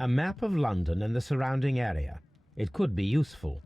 A map of London and the surrounding area. It could be useful.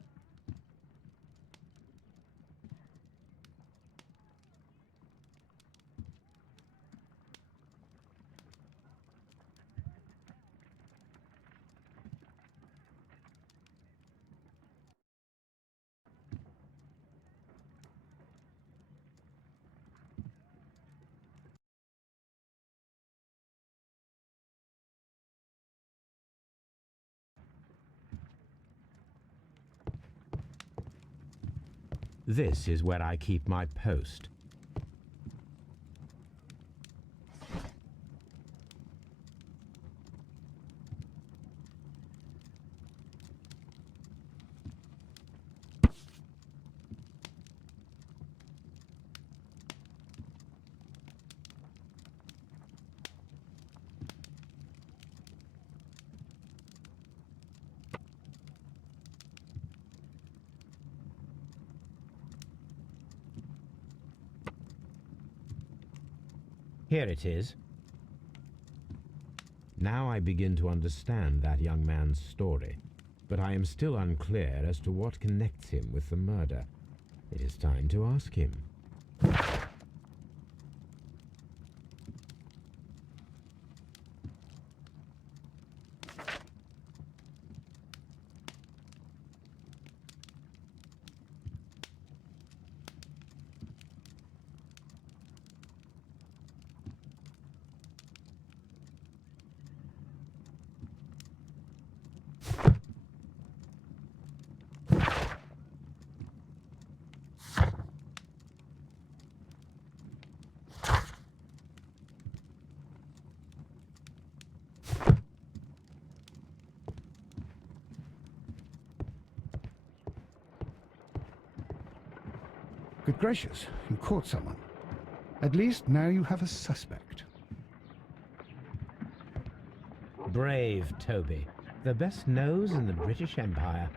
This is where I keep my post. Here it is. Now I begin to understand that young man's story, but I am still unclear as to what connects him with the murder. It is time to ask him. Good gracious, you caught someone. At least now you have a suspect. Brave Toby. The best nose in the British Empire.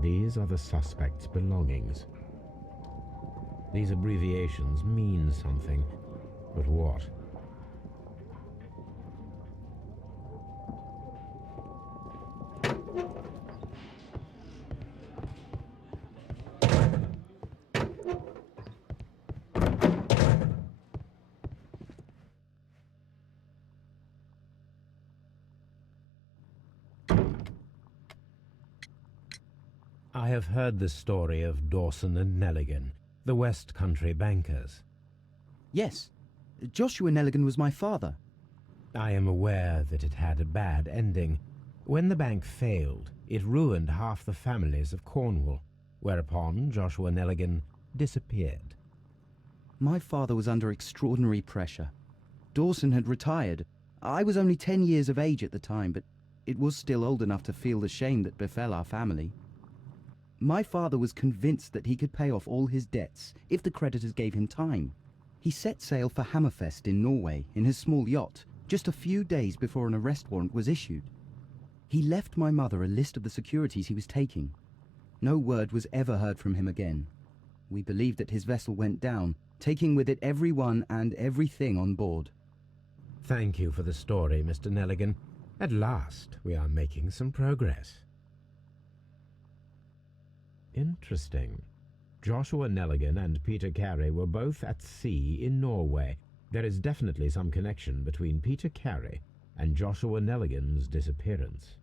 These are the suspect's belongings. These abbreviations mean something, but what? I have heard the story of Dawson and Nelligan, the West Country bankers. Yes, Joshua Nelligan was my father. I am aware that it had a bad ending. When the bank failed, it ruined half the families of Cornwall, whereupon Joshua Nelligan disappeared. My father was under extraordinary pressure. Dawson had retired. I was only 10 years of age at the time, but it was still old enough to feel the shame that befell our family. My father was convinced that he could pay off all his debts if the creditors gave him time. He set sail for Hammerfest in Norway in his small yacht, just a few days before an arrest warrant was issued. He left my mother a list of the securities he was taking. No word was ever heard from him again. We believe that his vessel went down, taking with it everyone and everything on board. Thank you for the story, Mr. Nelligan. At last, we are making some progress. Interesting. Joshua Nelligan and Peter Carey were both at sea in Norway. There is definitely some connection between Peter Carey and Joshua Nelligan's disappearance.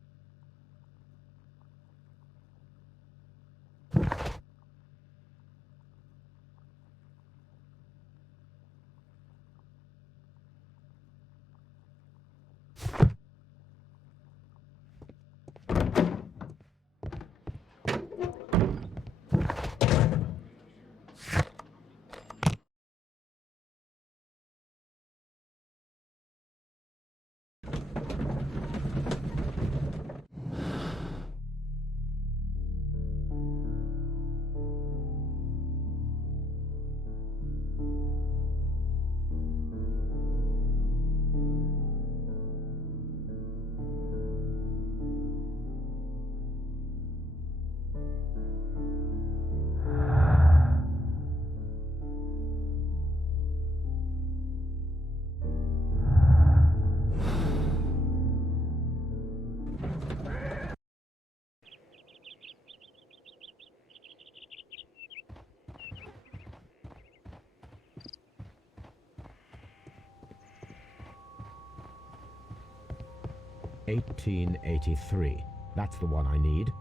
"1883. That's the one I need.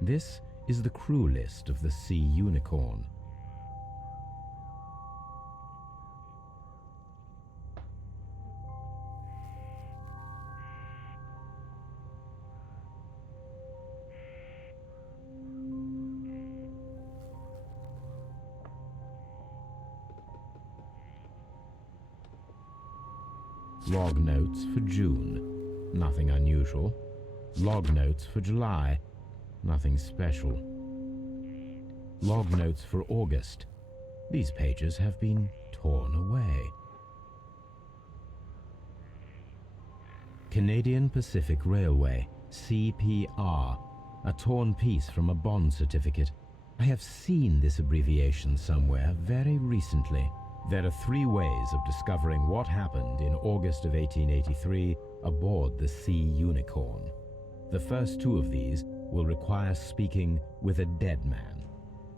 This is the crew list of the Sea Unicorn. Log notes for June. Nothing unusual. Log notes for July. Nothing special. Log notes for August. These pages have been torn away. Canadian Pacific Railway, CPR. A torn piece from a bond certificate. I have seen this abbreviation somewhere very recently. There are 3 ways of discovering what happened in August of 1883 aboard the Sea Unicorn. The first 2 of these will require speaking with a dead man.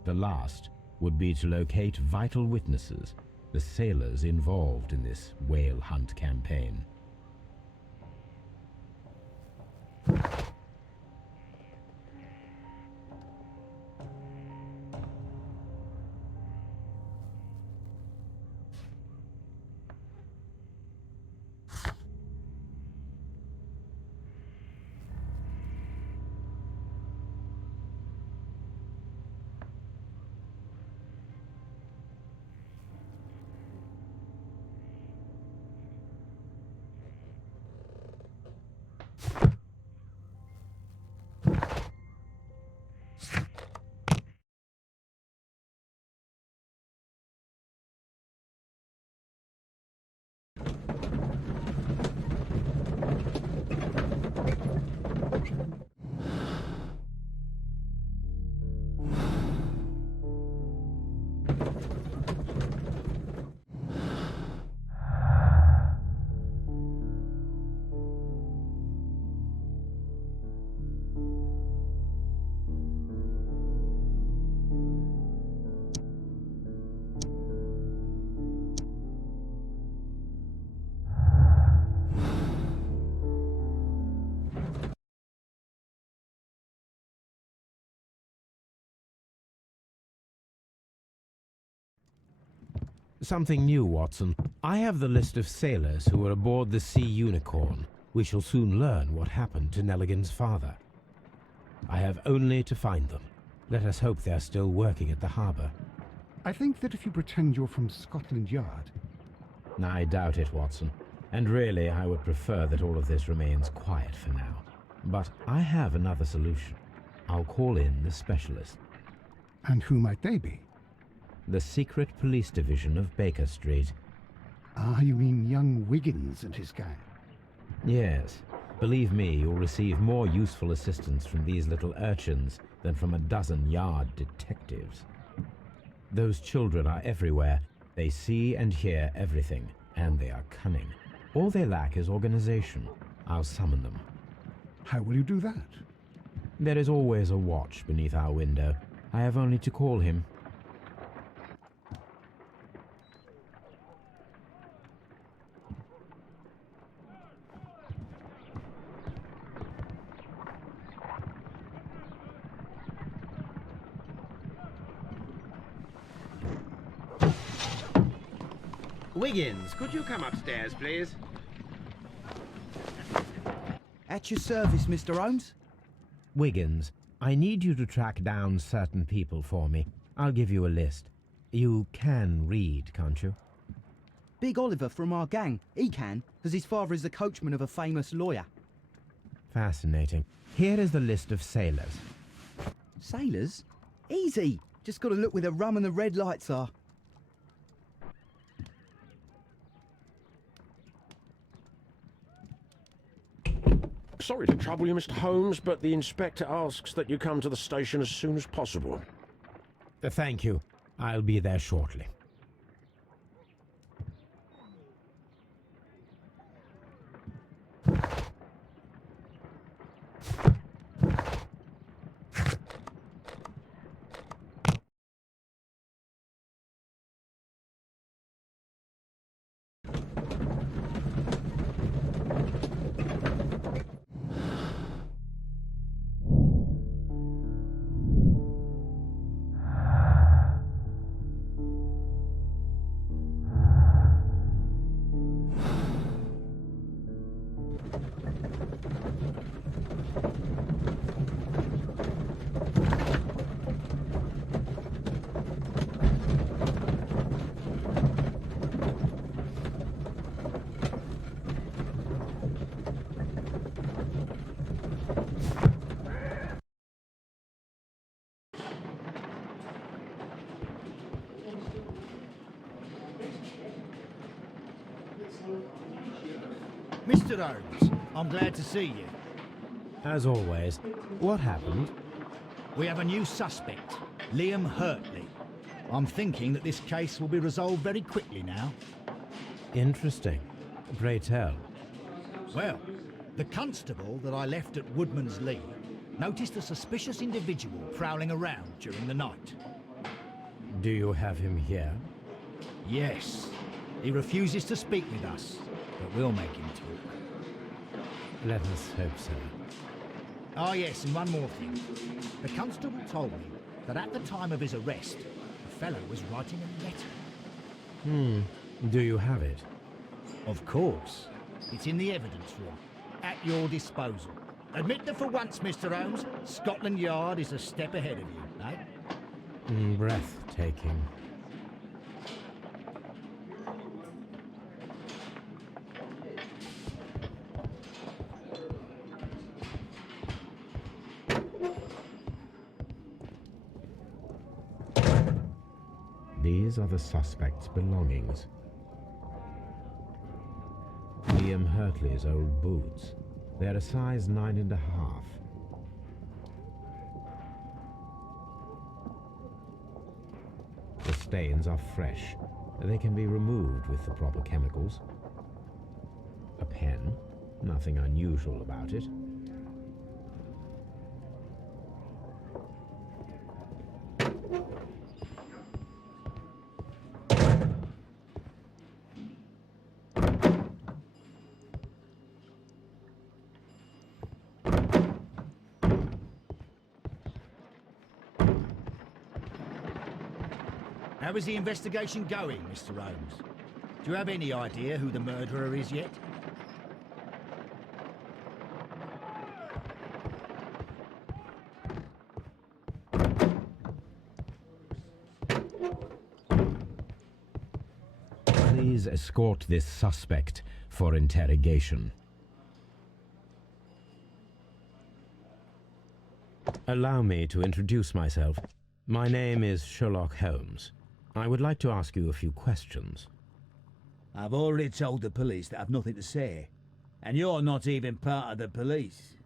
The last would be to locate vital witnesses, the sailors involved in this whale hunt campaign. Something new, Watson. I have the list of sailors who were aboard the Sea Unicorn. We shall soon learn what happened to Nelligan's father. I have only to find them. Let us hope they are still working at the harbour. I think that if you pretend you're from Scotland Yard... I doubt it, Watson. And really, I would prefer that all of this remains quiet for now. But I have another solution. I'll call in the specialist. And who might they be? The secret police division of Baker Street. Ah, you mean young Wiggins and his gang? Yes. Believe me, you'll receive more useful assistance from these little urchins than from a dozen yard detectives. Those children are everywhere. They see and hear everything, and they are cunning. All they lack is organization. I'll summon them. How will you do that? There is always a watch beneath our window. I have only to call him. Wiggins, could you come upstairs, please? At your service, Mr. Holmes. Wiggins, I need you to track down certain people for me. I'll give you a list. You can read, can't you? Big Oliver from our gang. He can, because his father is the coachman of a famous lawyer. Fascinating. Here is the list of sailors. Sailors? Easy. Just got to look where the rum and the red lights are. Sorry to trouble you, Mr. Holmes, but the inspector asks that you come to the station as soon as possible. Thank you. I'll be there shortly. Mr. Holmes, I'm glad to see you. As always, what happened? We have a new suspect, Liam Hurtley. I'm thinking that this case will be resolved very quickly now. Interesting. Pray tell. Well, the constable that I left at Woodman's Lee noticed a suspicious individual prowling around during the night. Do you have him here? Yes, he refuses to speak with us, but we'll make him talk. Let us hope so. Ah yes, and one more thing. The constable told me that at the time of his arrest, the fellow was writing a letter. Do you have it? Of course. It's in the evidence room, at your disposal. Admit that for once, Mr. Holmes, Scotland Yard is a step ahead of you, eh? Breathtaking. These are the suspect's belongings. Liam Hurtley's old boots. They're a size 9.5. The stains are fresh. They can be removed with the proper chemicals. A pen. Nothing unusual about it. How is the investigation going, Mr. Holmes? Do you have any idea who the murderer is yet? Please escort this suspect for interrogation. Allow me to introduce myself. My name is Sherlock Holmes. I would like to ask you a few questions. I've already told the police that I've nothing to say. And you're not even part of the police.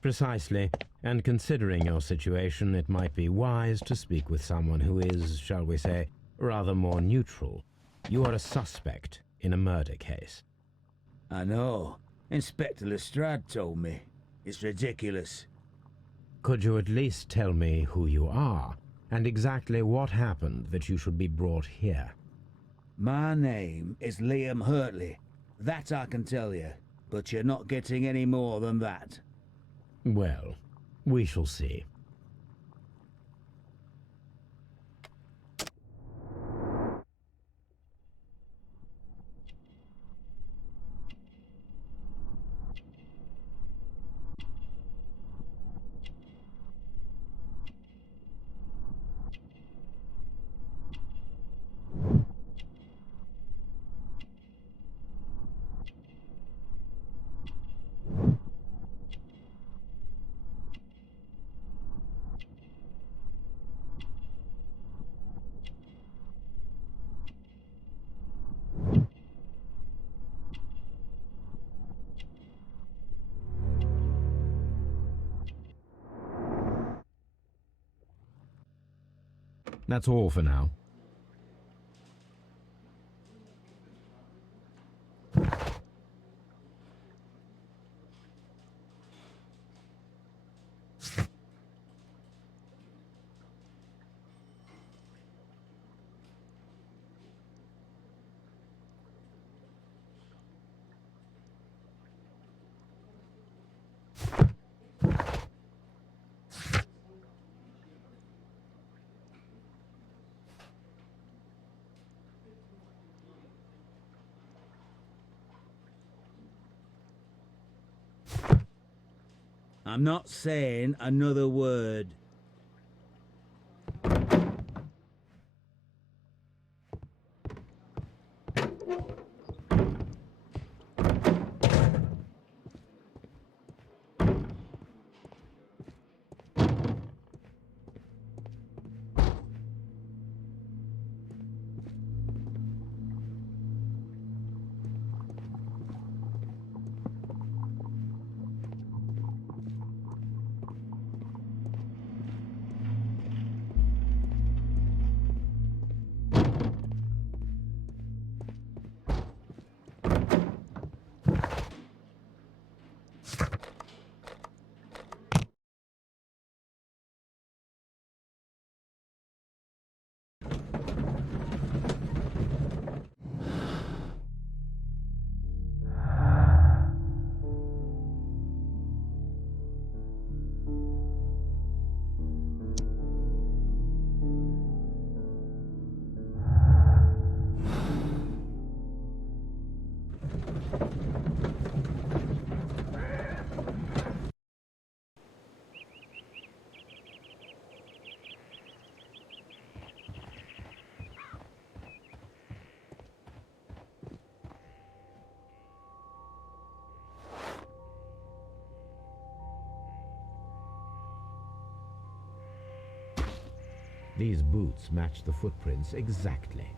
Precisely. And considering your situation, it might be wise to speak with someone who is, shall we say, rather more neutral. You are a suspect in a murder case. I know. Inspector Lestrade told me. It's ridiculous. Could you at least tell me who you are, and exactly what happened that you should be brought here? My name is Liam Hurtley. That I can tell you. But you're not getting any more than that. Well, we shall see. That's all for now. I'm not saying another word. These boots match the footprints exactly.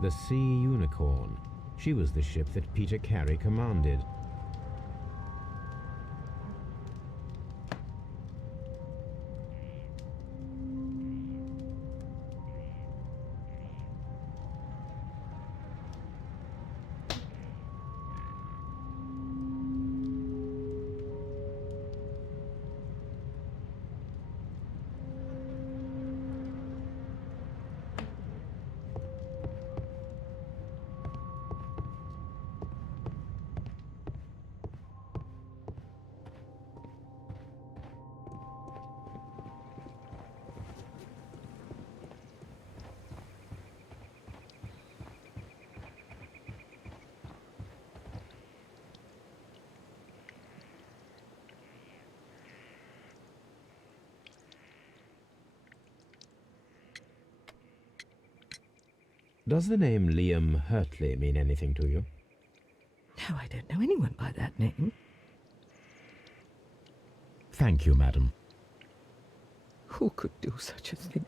The Sea Unicorn. She was the ship that Peter Carey commanded. Does the name Liam Hurtley mean anything to you? No, I don't know anyone by that name. Thank you, madam. Who could do such a thing?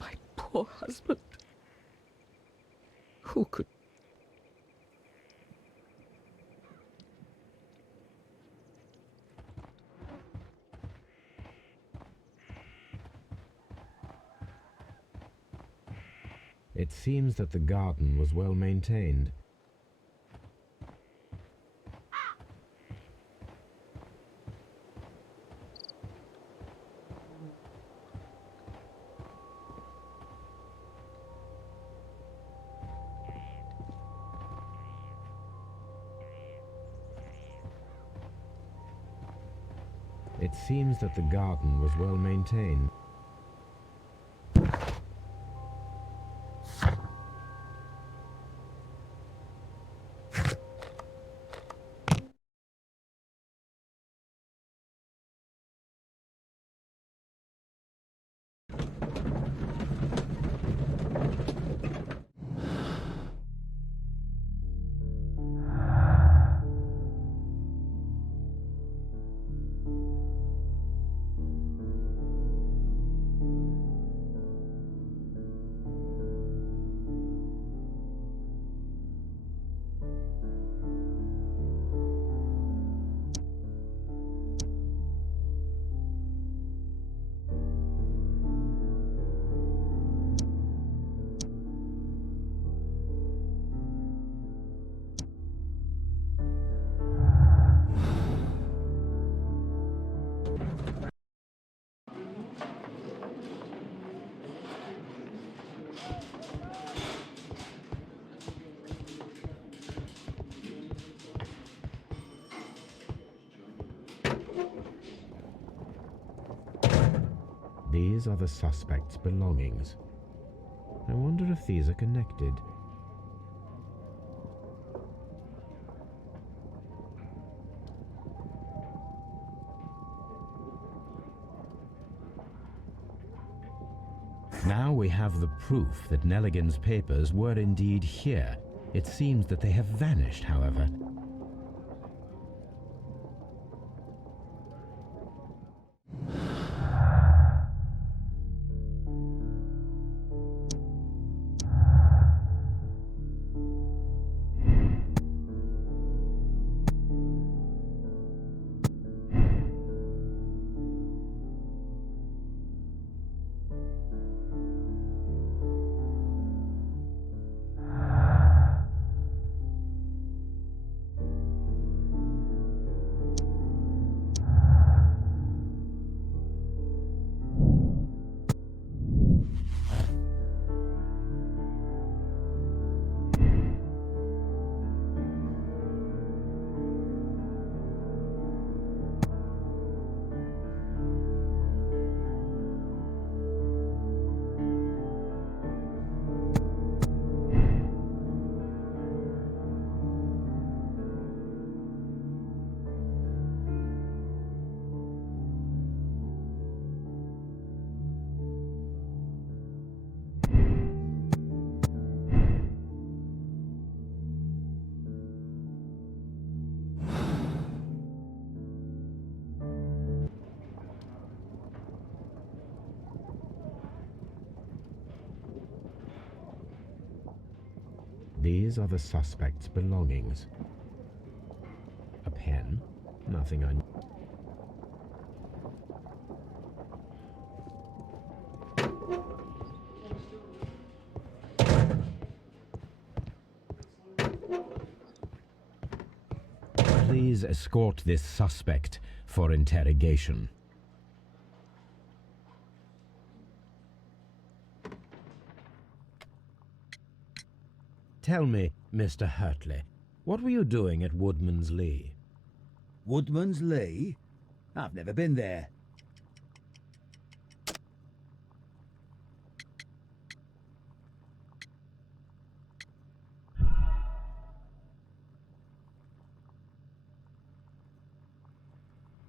My poor husband. Who could... It seems that the garden was well maintained. It seems that the garden was well maintained. These are the suspect's belongings. I wonder if these are connected. Now we have the proof that Nelligan's papers were indeed here. It seems that they have vanished, however. These are the suspect's belongings. A pen? Nothing Please escort this suspect for interrogation. Tell me, Mr. Hurtley, what were you doing at Woodman's Lee? Woodman's Lee? I've never been there.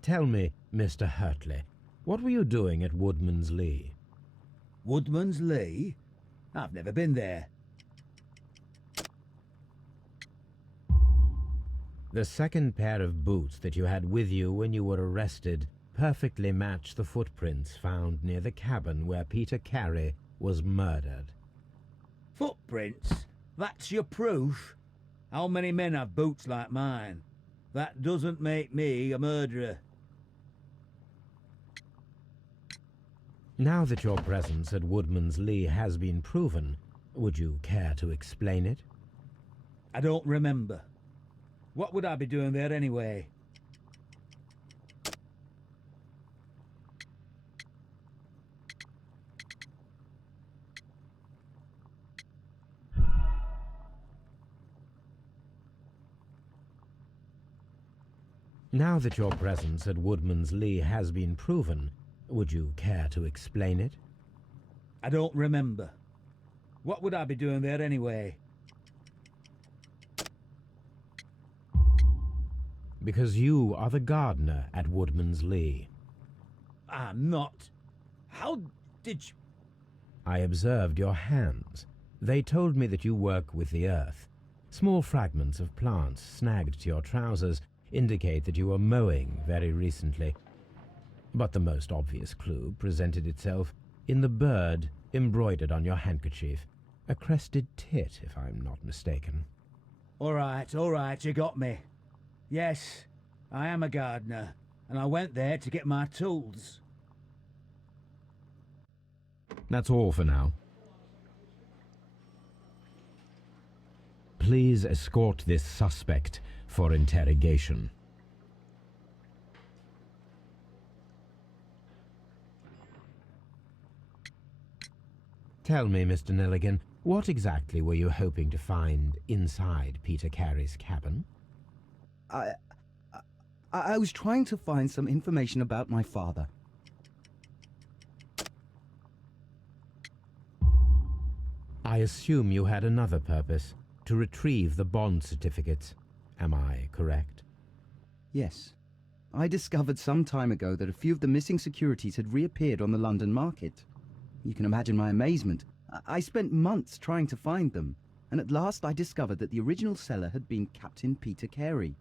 Tell me, Mr. Hurtley, what were you doing at Woodman's Lee? Woodman's Lee? I've never been there. The second pair of boots that you had with you when you were arrested perfectly match the footprints found near the cabin where Peter Carey was murdered. Footprints? That's your proof? How many men have boots like mine? That doesn't make me a murderer. Now that your presence at Woodman's Lee has been proven, would you care to explain it? I don't remember. What would I be doing there anyway? Now that your presence at Woodman's Lee has been proven, would you care to explain it? I don't remember. What would I be doing there anyway? Because you are the gardener at Woodman's Lee. I'm not. How did you... I observed your hands. They told me that you work with the earth. Small fragments of plants snagged to your trousers indicate that you were mowing very recently. But the most obvious clue presented itself in the bird embroidered on your handkerchief. A crested tit, if I'm not mistaken. All right, you got me. Yes, I am a gardener, and I went there to get my tools. That's all for now. Please escort this suspect for interrogation. Tell me, Mr. Nelligan, what exactly were you hoping to find inside Peter Carey's cabin? I was trying to find some information about my father. I assume you had another purpose, to retrieve the bond certificates. Am I correct? Yes. I discovered some time ago that a few of the missing securities had reappeared on the London market. You can imagine my amazement. I spent months trying to find them, and at last I discovered that the original seller had been Captain Peter Carey.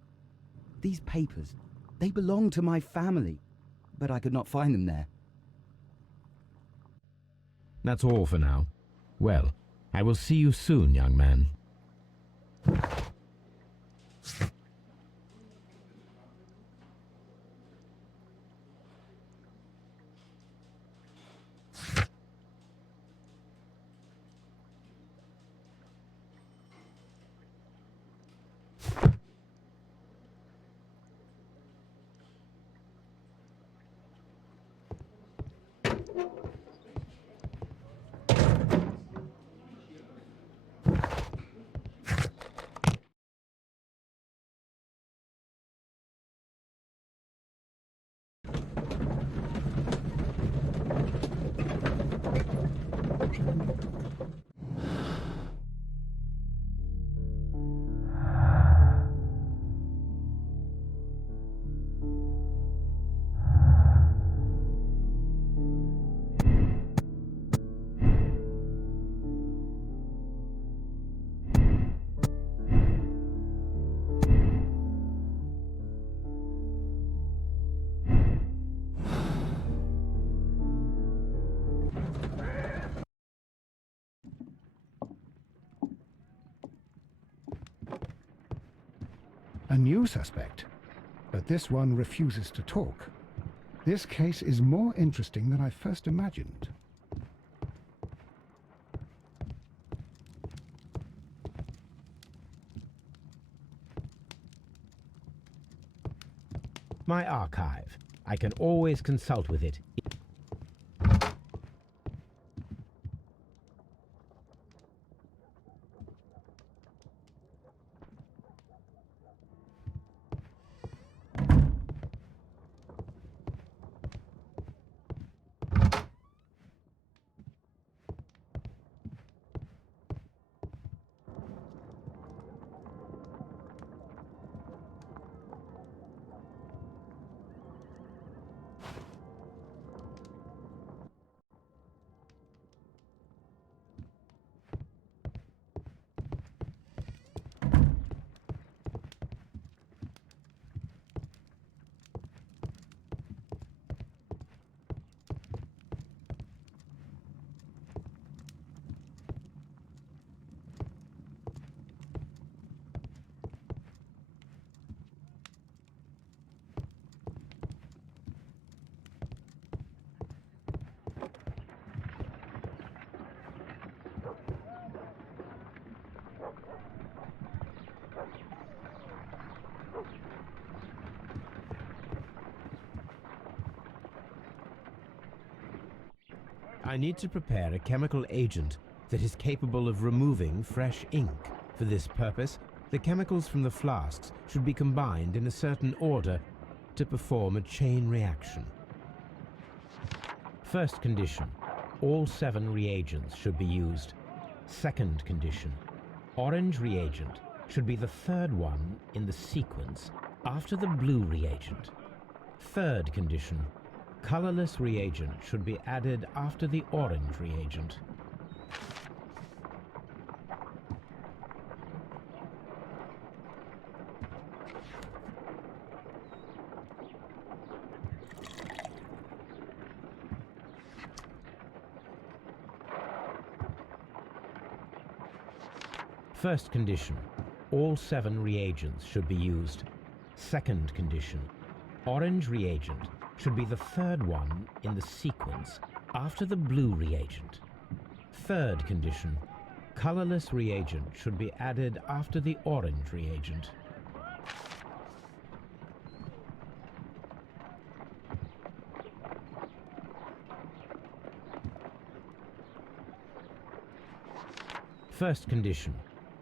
These papers, they belonged to my family, but I could not find them there. That's all for now. Well, I will see you soon, young man. A new suspect, but this one refuses to talk. This case is more interesting than I first imagined. My archive. I can always consult with it. I need to prepare a chemical agent that is capable of removing fresh ink. For this purpose, the chemicals from the flasks should be combined in a certain order to perform a chain reaction. First condition, all 7 reagents should be used. Second condition, orange reagent should be the third one in the sequence after the blue reagent. Third condition, colorless reagent should be added after the orange reagent. First condition, all 7 reagents should be used. Second condition, orange reagent should be the third one in the sequence after the blue reagent. Third condition, colorless reagent should be added after the orange reagent. First condition,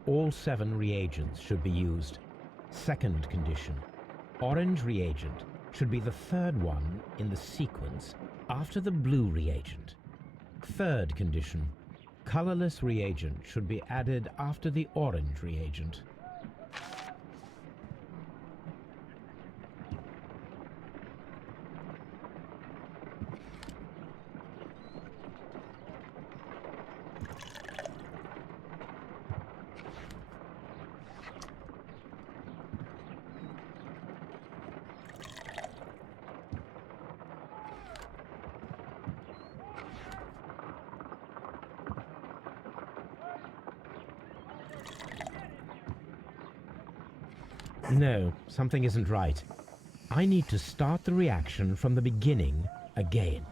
all 7 reagents should be used. Second condition, orange reagent should be the third one in the sequence after the blue reagent. Third condition, colorless reagent should be added after the orange reagent. No, something isn't right. I need to start the reaction from the beginning again.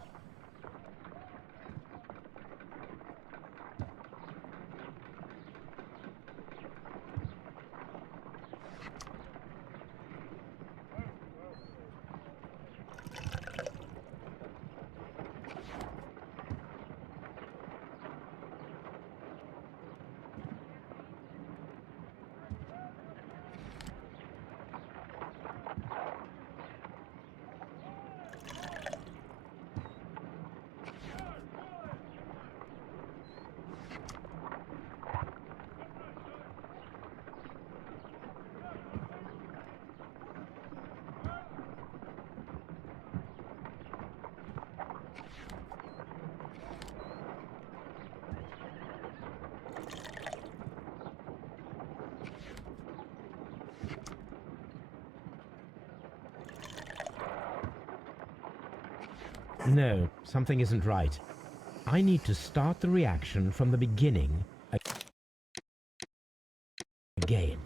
No, something isn't right. I need to start the reaction from the beginning again.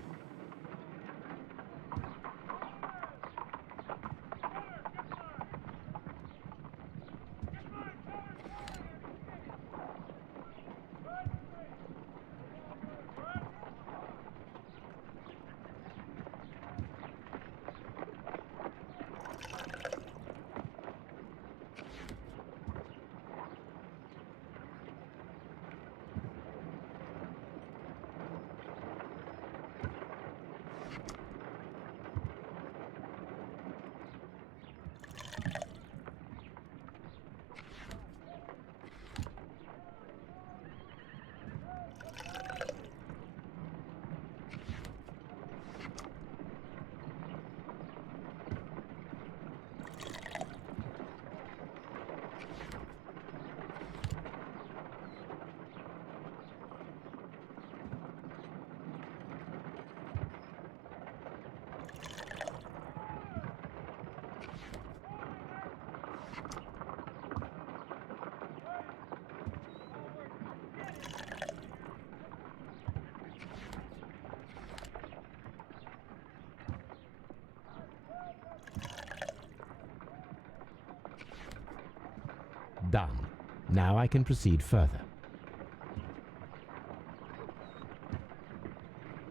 Now I can proceed further.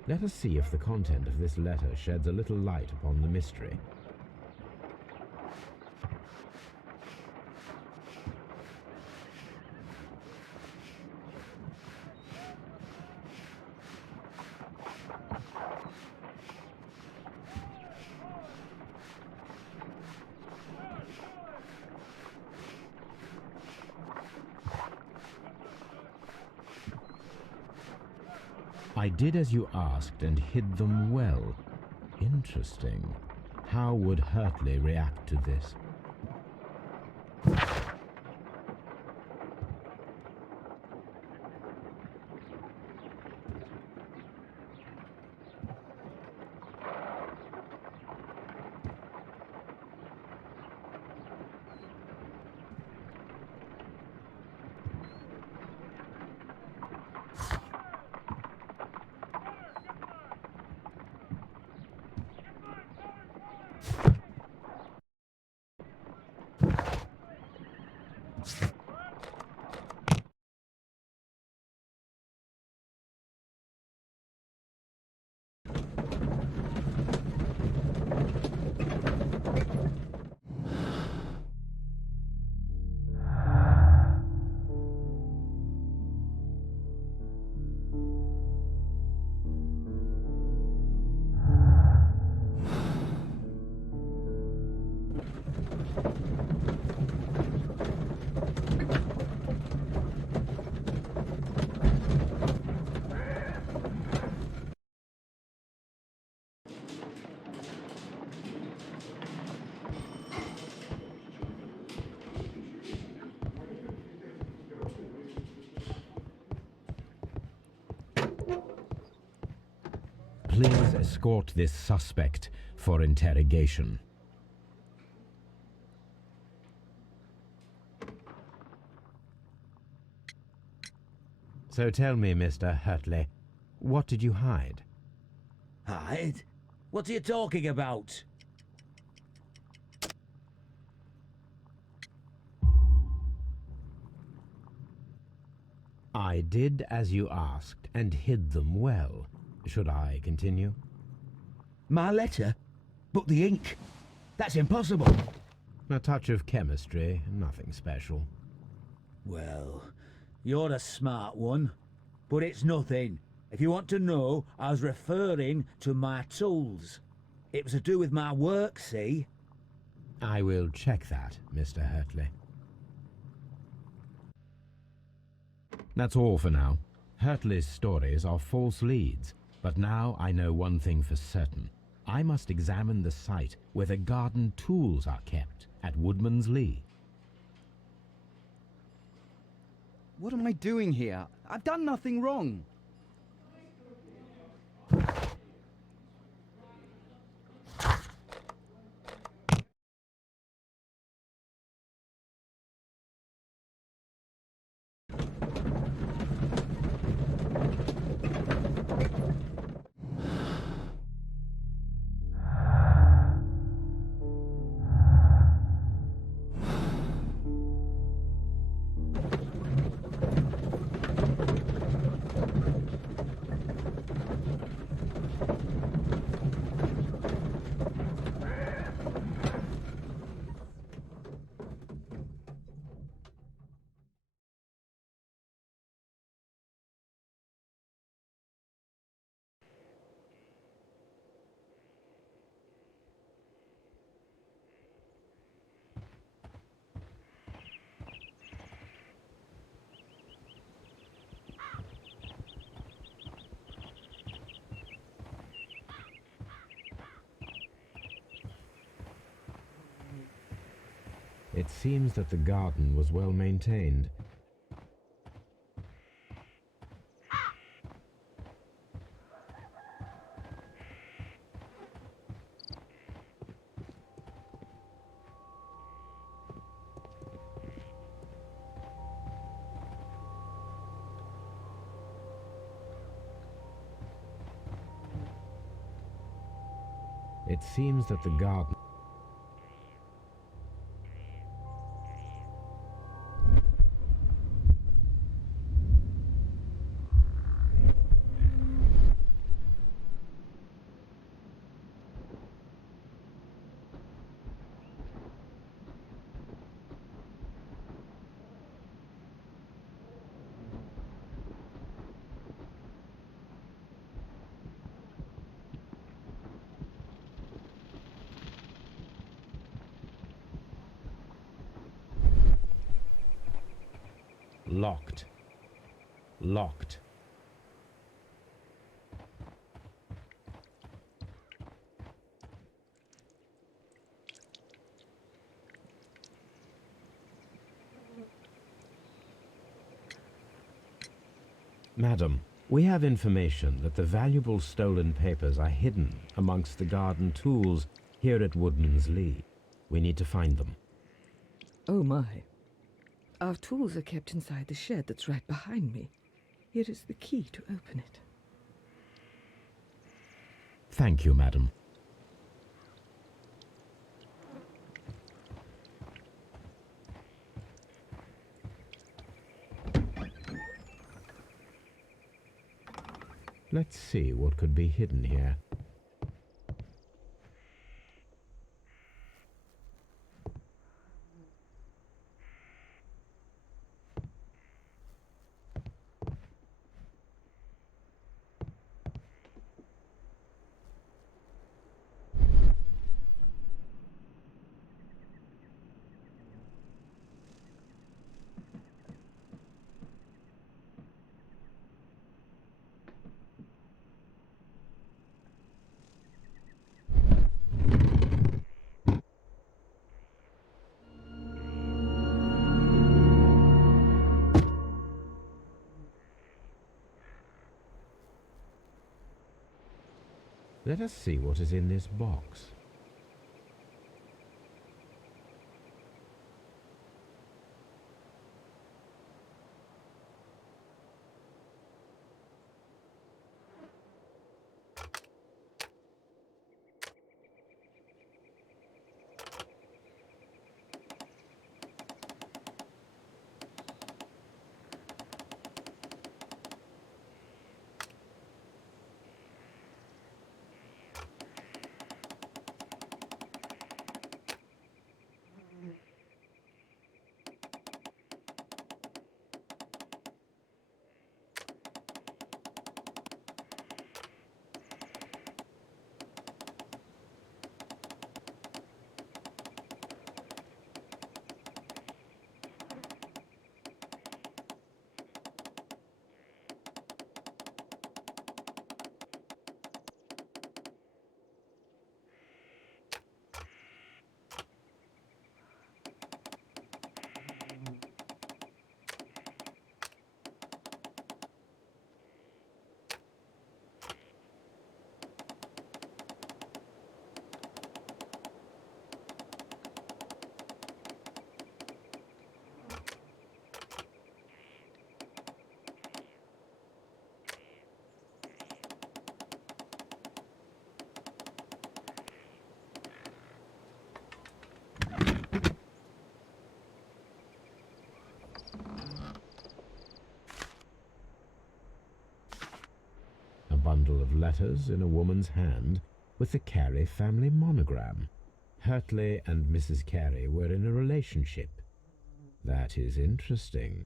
Let us see if the content of this letter sheds a little light upon the mystery. I did as you asked and hid them well. Interesting. How would Hurtley react to this? Please escort this suspect for interrogation. So tell me, Mr. Hurtley, what did you hide? Hide? What are you talking about? I did as you asked and hid them well. Should I continue? My letter? But the ink? That's impossible. A touch of chemistry, nothing special. Well, you're a smart one. But it's nothing. If you want to know, I was referring to my tools. It was to do with my work, see? I will check that, Mr. Hurtley. That's all for now. Hurtley's stories are false leads, but now I know one thing for certain. I must examine the site where the garden tools are kept at Woodman's Lee. What am I doing here? I've done nothing wrong. It seems that the garden was well maintained. It seems that the garden... Locked. Locked. Madam, we have information that the valuable stolen papers are hidden amongst the garden tools here at Woodman's Lee. We need to find them. Oh my. Our tools are kept inside the shed that's right behind me. Here is the key to open it. Thank you, madam. Let's see what could be hidden here. Let us see what is in this box. A bundle of letters in a woman's hand with the Carey family monogram. Hurtley and Mrs. Carey were in a relationship. That is interesting.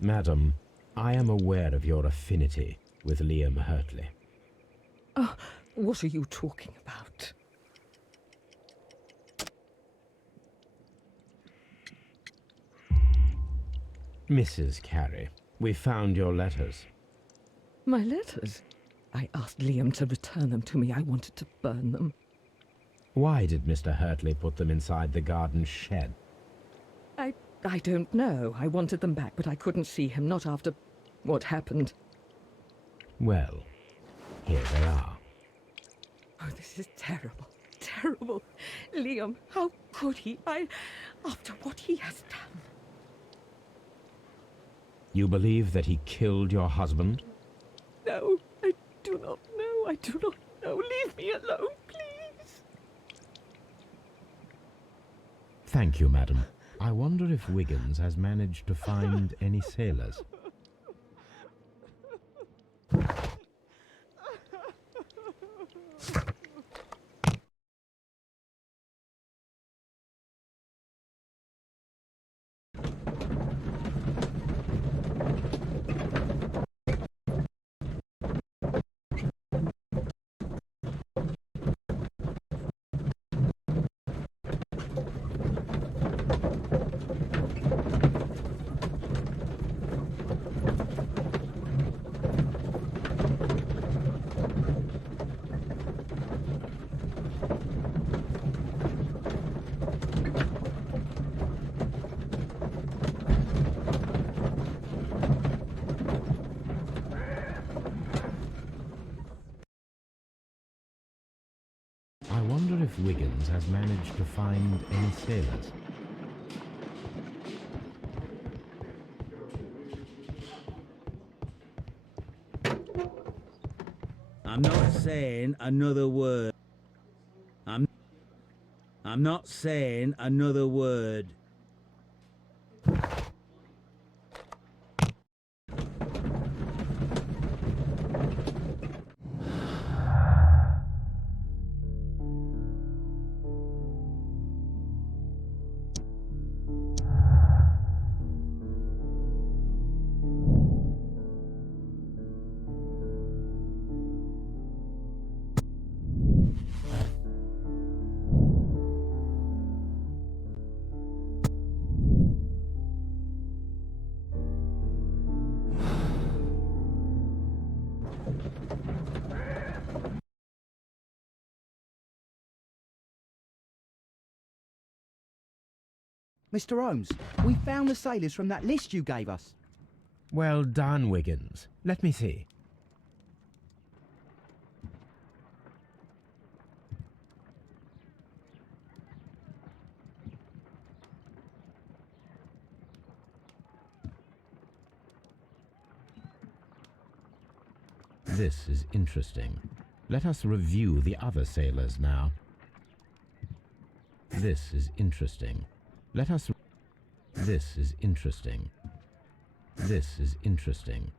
Madam, I am aware of your affinity with Liam Hurtley. Oh, what are you talking about? Mrs. Carey, we found your letters. My letters? I asked Liam to return them to me. I wanted to burn them. Why did Mr. Hurtley put them inside the garden shed? I don't know. I wanted them back, but I couldn't see him, not after what happened. Well, here they are. Oh, this is terrible. Terrible. Liam, how could he? After what he has done. You believe that he killed your husband? No, I do not know. I do not know. Leave me alone, please. Thank you, madam. I wonder if Wiggins has managed to find any sailors. I wonder if Wiggins has managed to find any sailors. I'm not saying another word. I'm not saying another word. Mr. Holmes, we found the sailors from that list you gave us. Well done, Wiggins. Let me see. This is interesting. Let us review the other sailors now. This is interesting. Let us... This is interesting. This is interesting.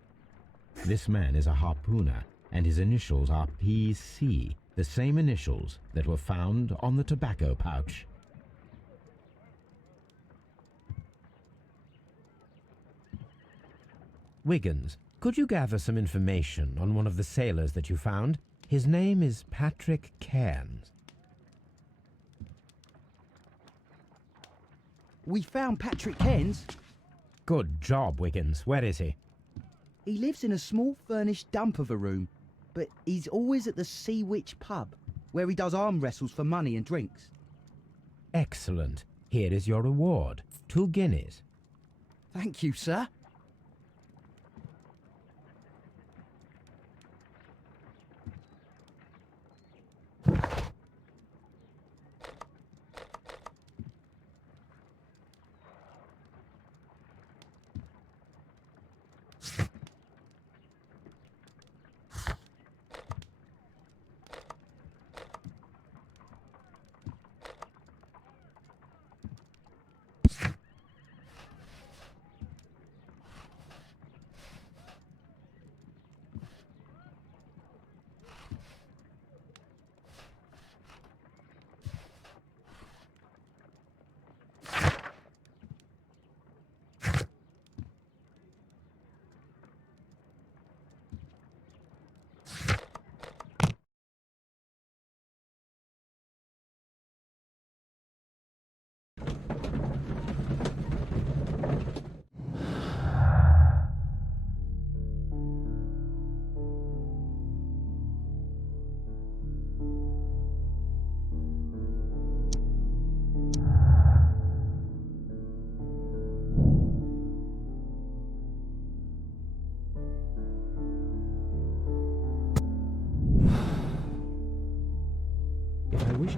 This man is a harpooner, and his initials are PC, the same initials that were found on the tobacco pouch. Wiggins, could you gather some information on one of the sailors that you found? His name is Patrick Cairns. We found Patrick Cairns. Good job, Wiggins. Where is he? He lives in a small furnished dump of a room, but he's always at the Sea Witch pub, where he does arm wrestles for money and drinks. Excellent. Here is your reward. 2 guineas. Thank you, sir.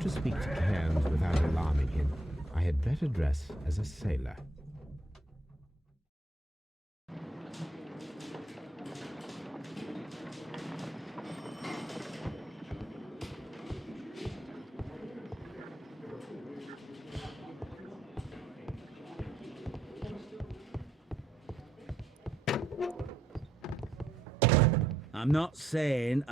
to speak to Cairns without alarming him, I had better dress as a sailor. I'm not saying...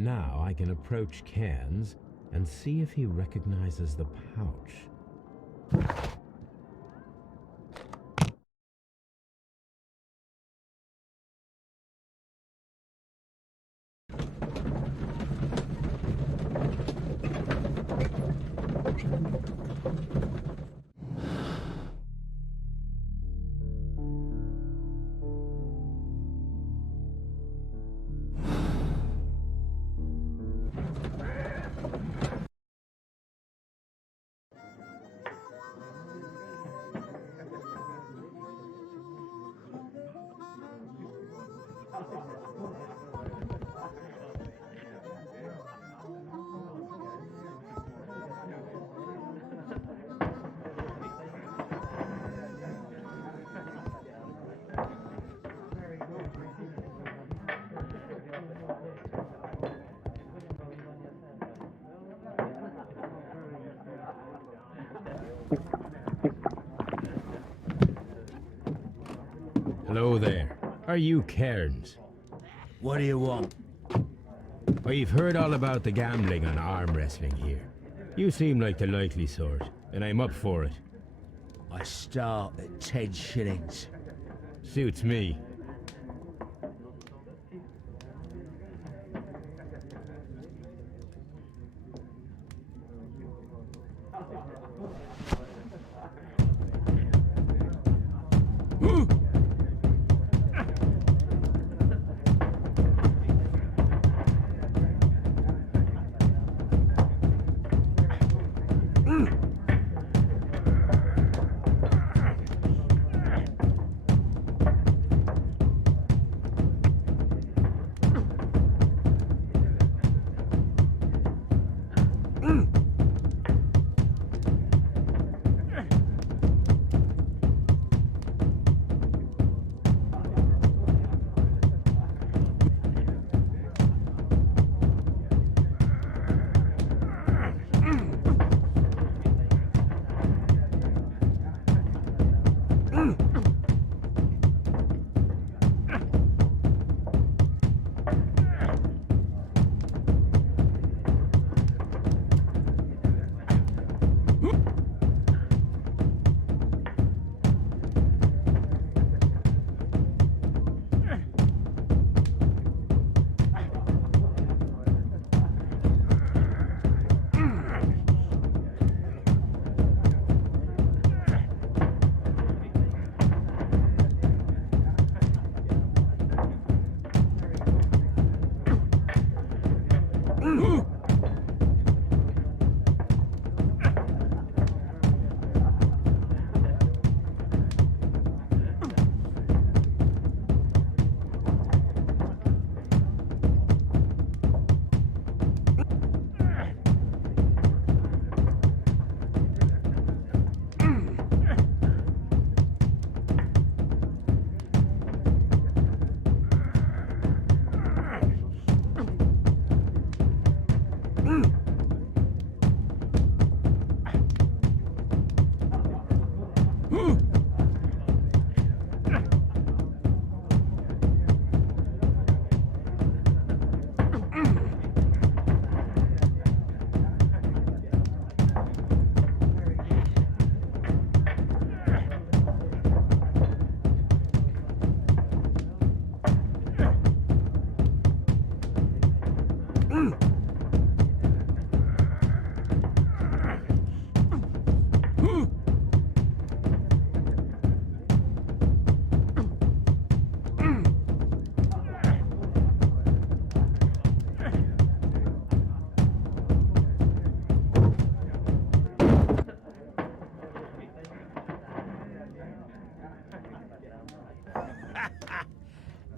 Now I can approach Cairns and see if he recognizes the pouch. Hello there. Are you Cairns? What do you want? I've heard all about the gambling and arm wrestling here. You seem like the likely sort, and I'm up for it. I start at 10 shillings. Suits me.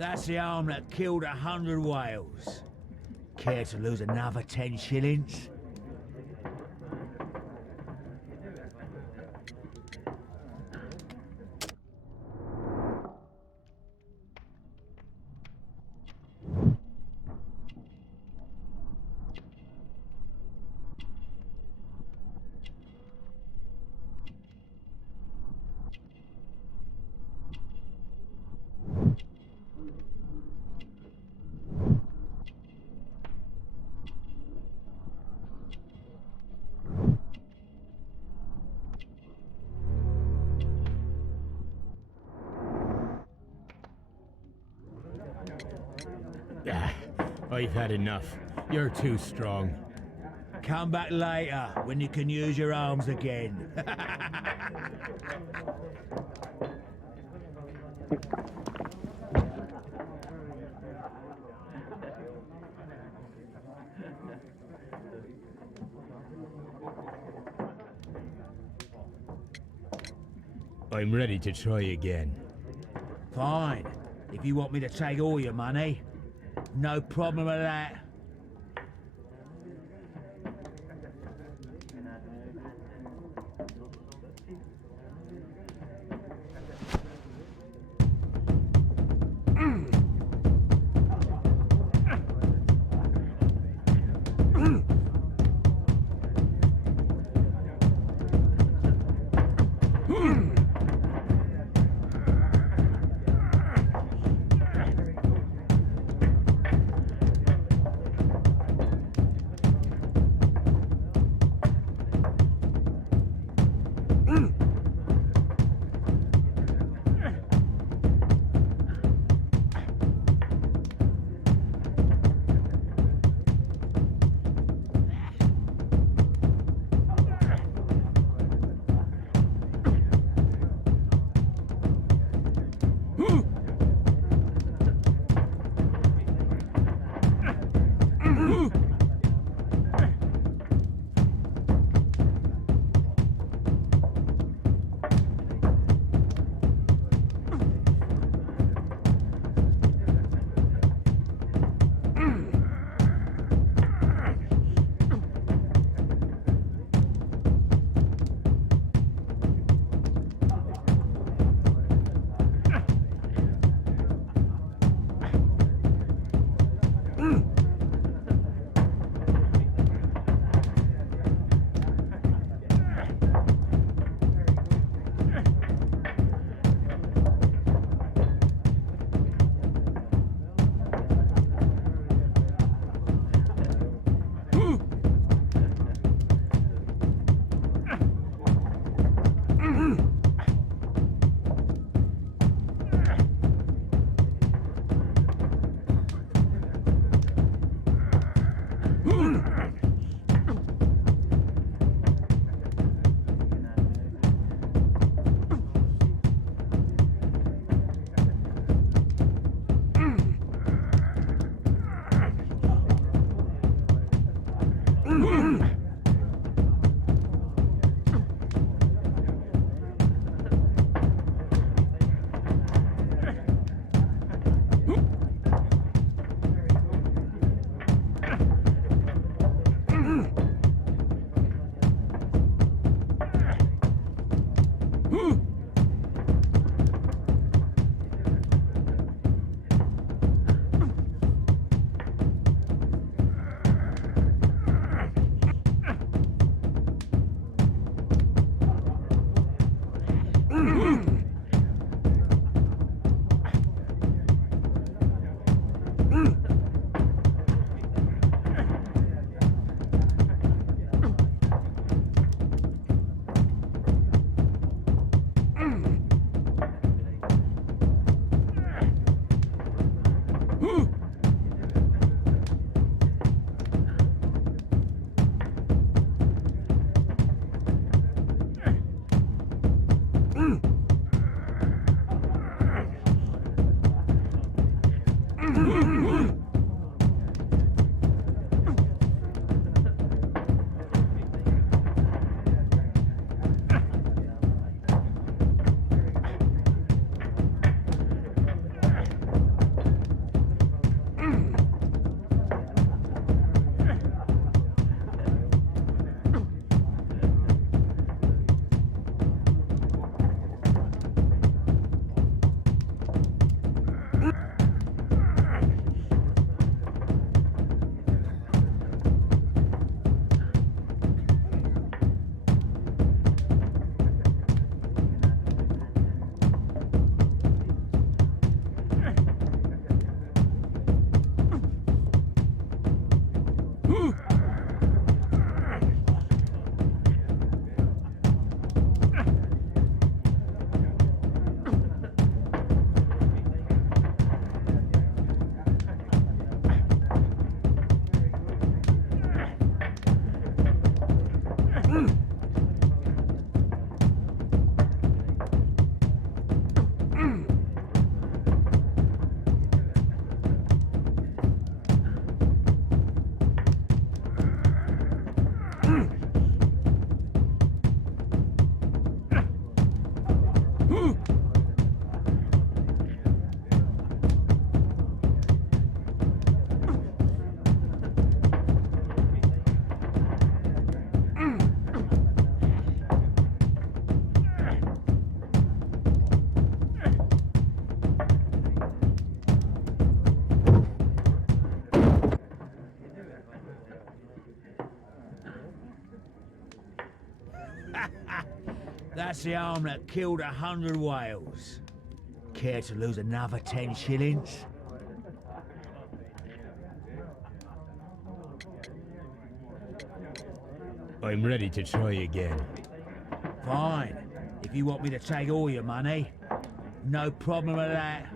That's the arm that killed 100 whales. Care to lose another 10 shillings? I've had enough. You're too strong. Come back later, when you can use your arms again. I'm ready to try again. Fine. If you want me to take all your money, no problem with that. That's the arm that killed 100 whales. Care to lose another 10 shillings? I'm ready to try again. Fine. If you want me to take all your money, no problem with that.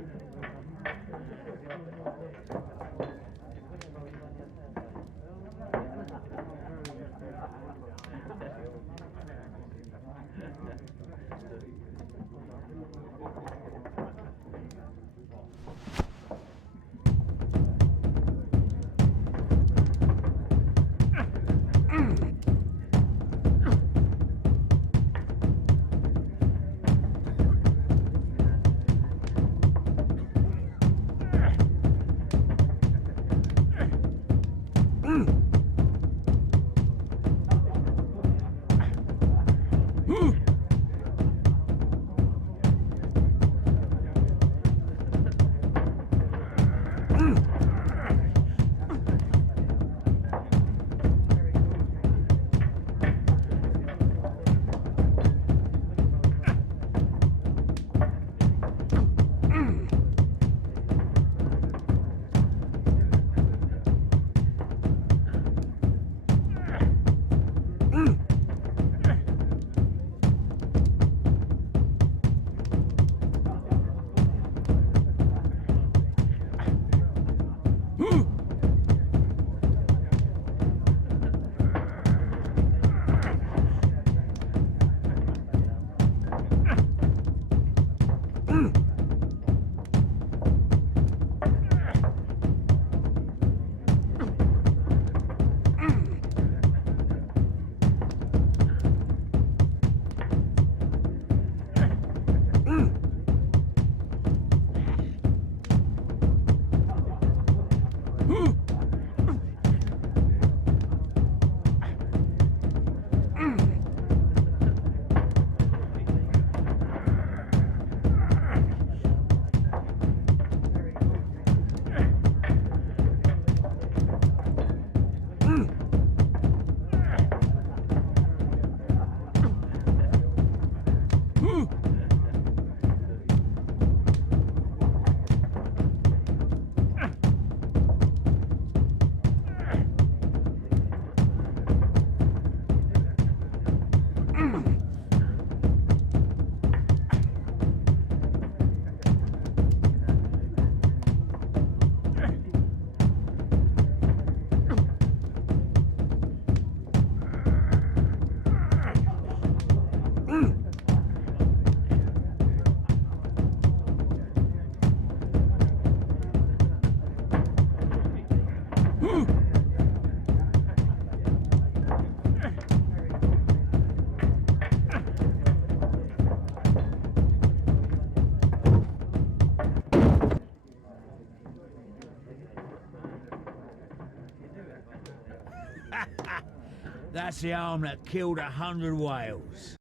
That's the arm that killed 100 whales.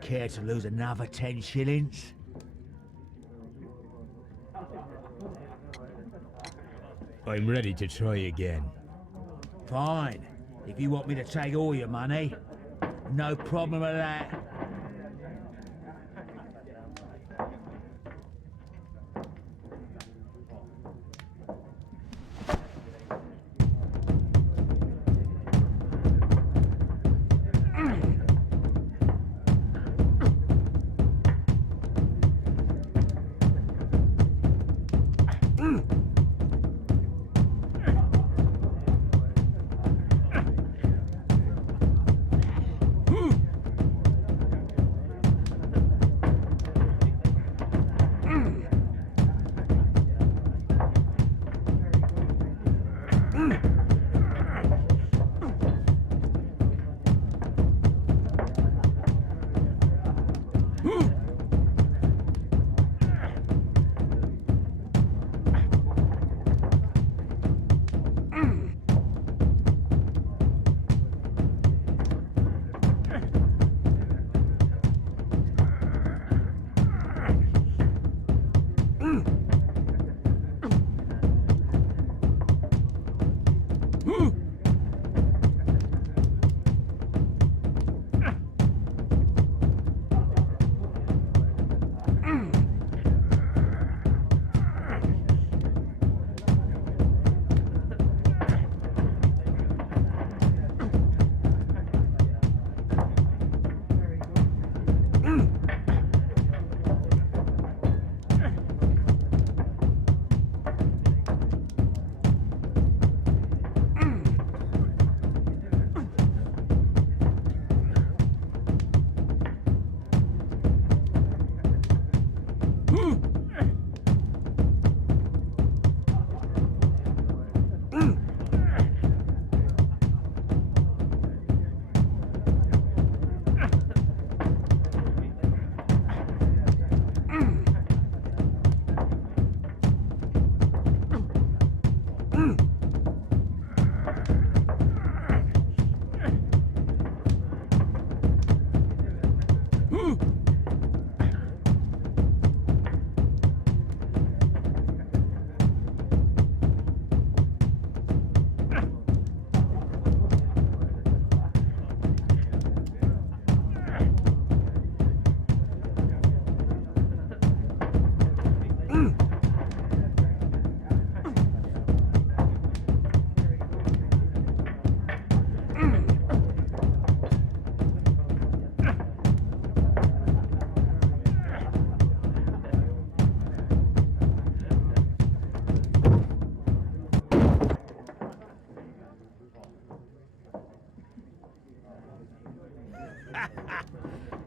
Care to lose another 10 shillings? I'm ready to try again. Fine. If you want me to take all your money, no problem with that.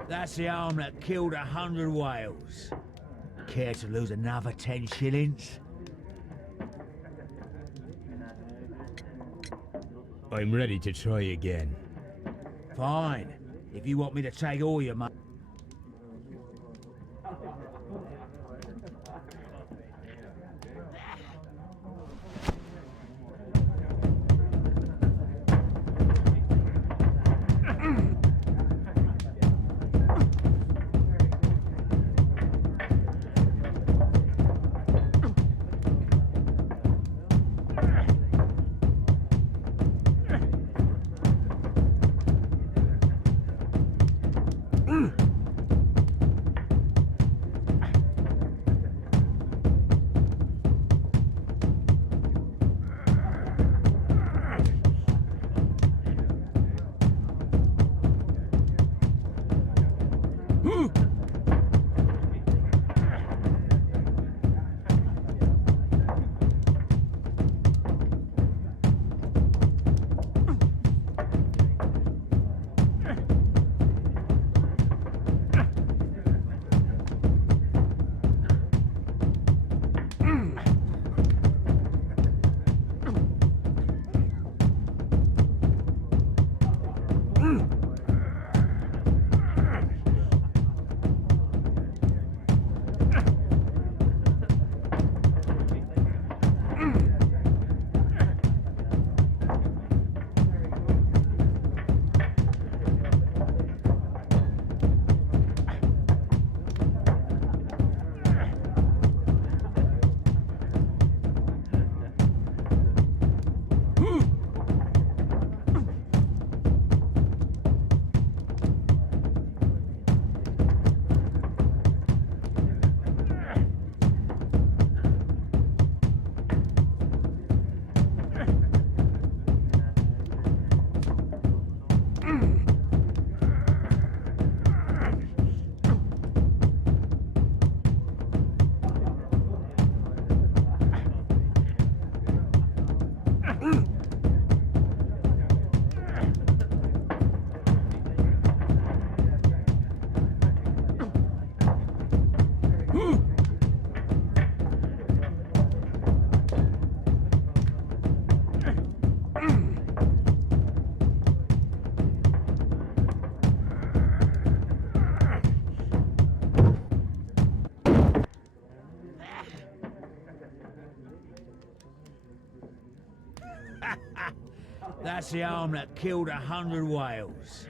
That's the arm that killed 100 whales. Care to lose another 10 shillings? I'm ready to try again. Fine. If you want me to take all your money. That's the arm that killed 100 whales.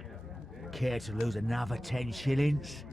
Care to lose another 10 shillings?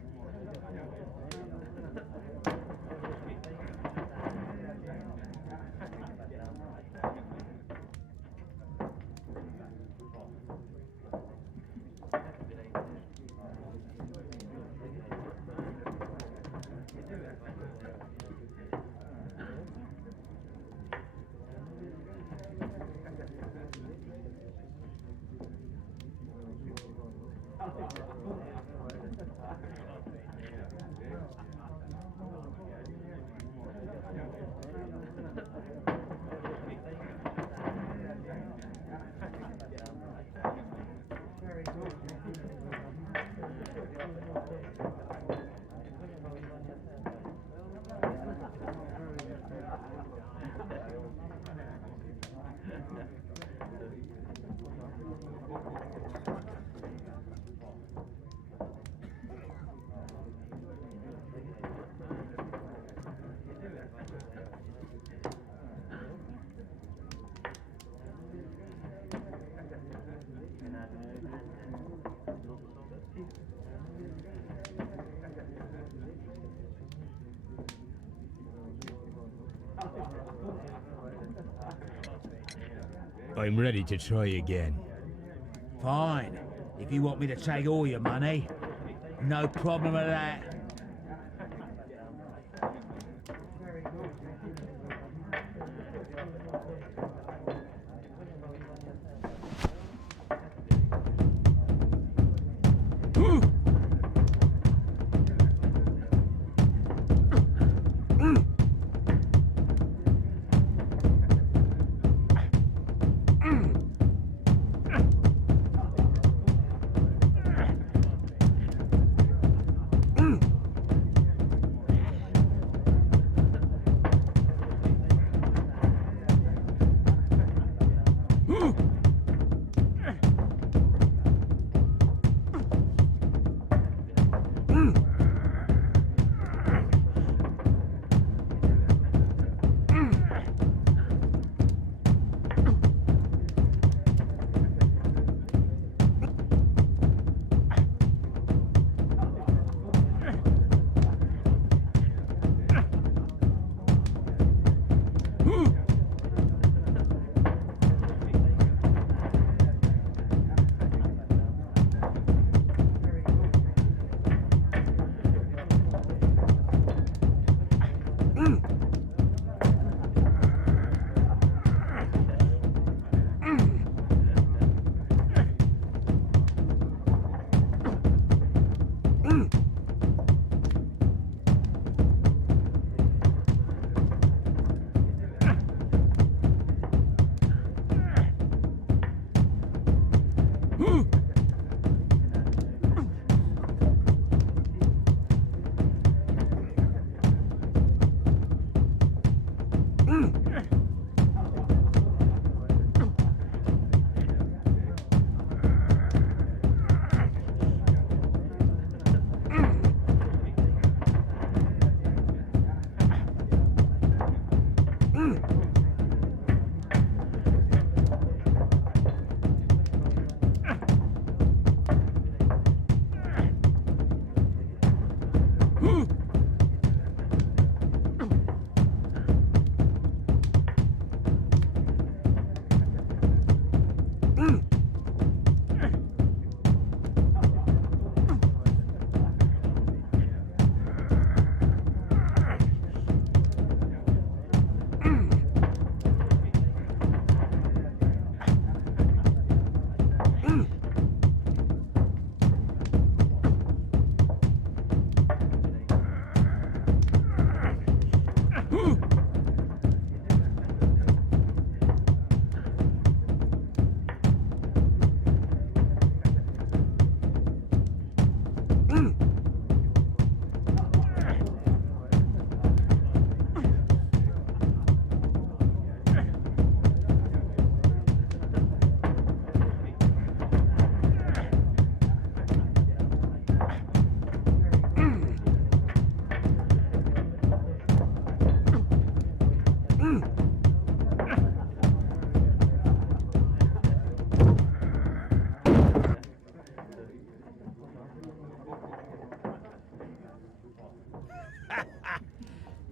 I'm ready to try again. Fine. If you want me to take all your money, no problem with that.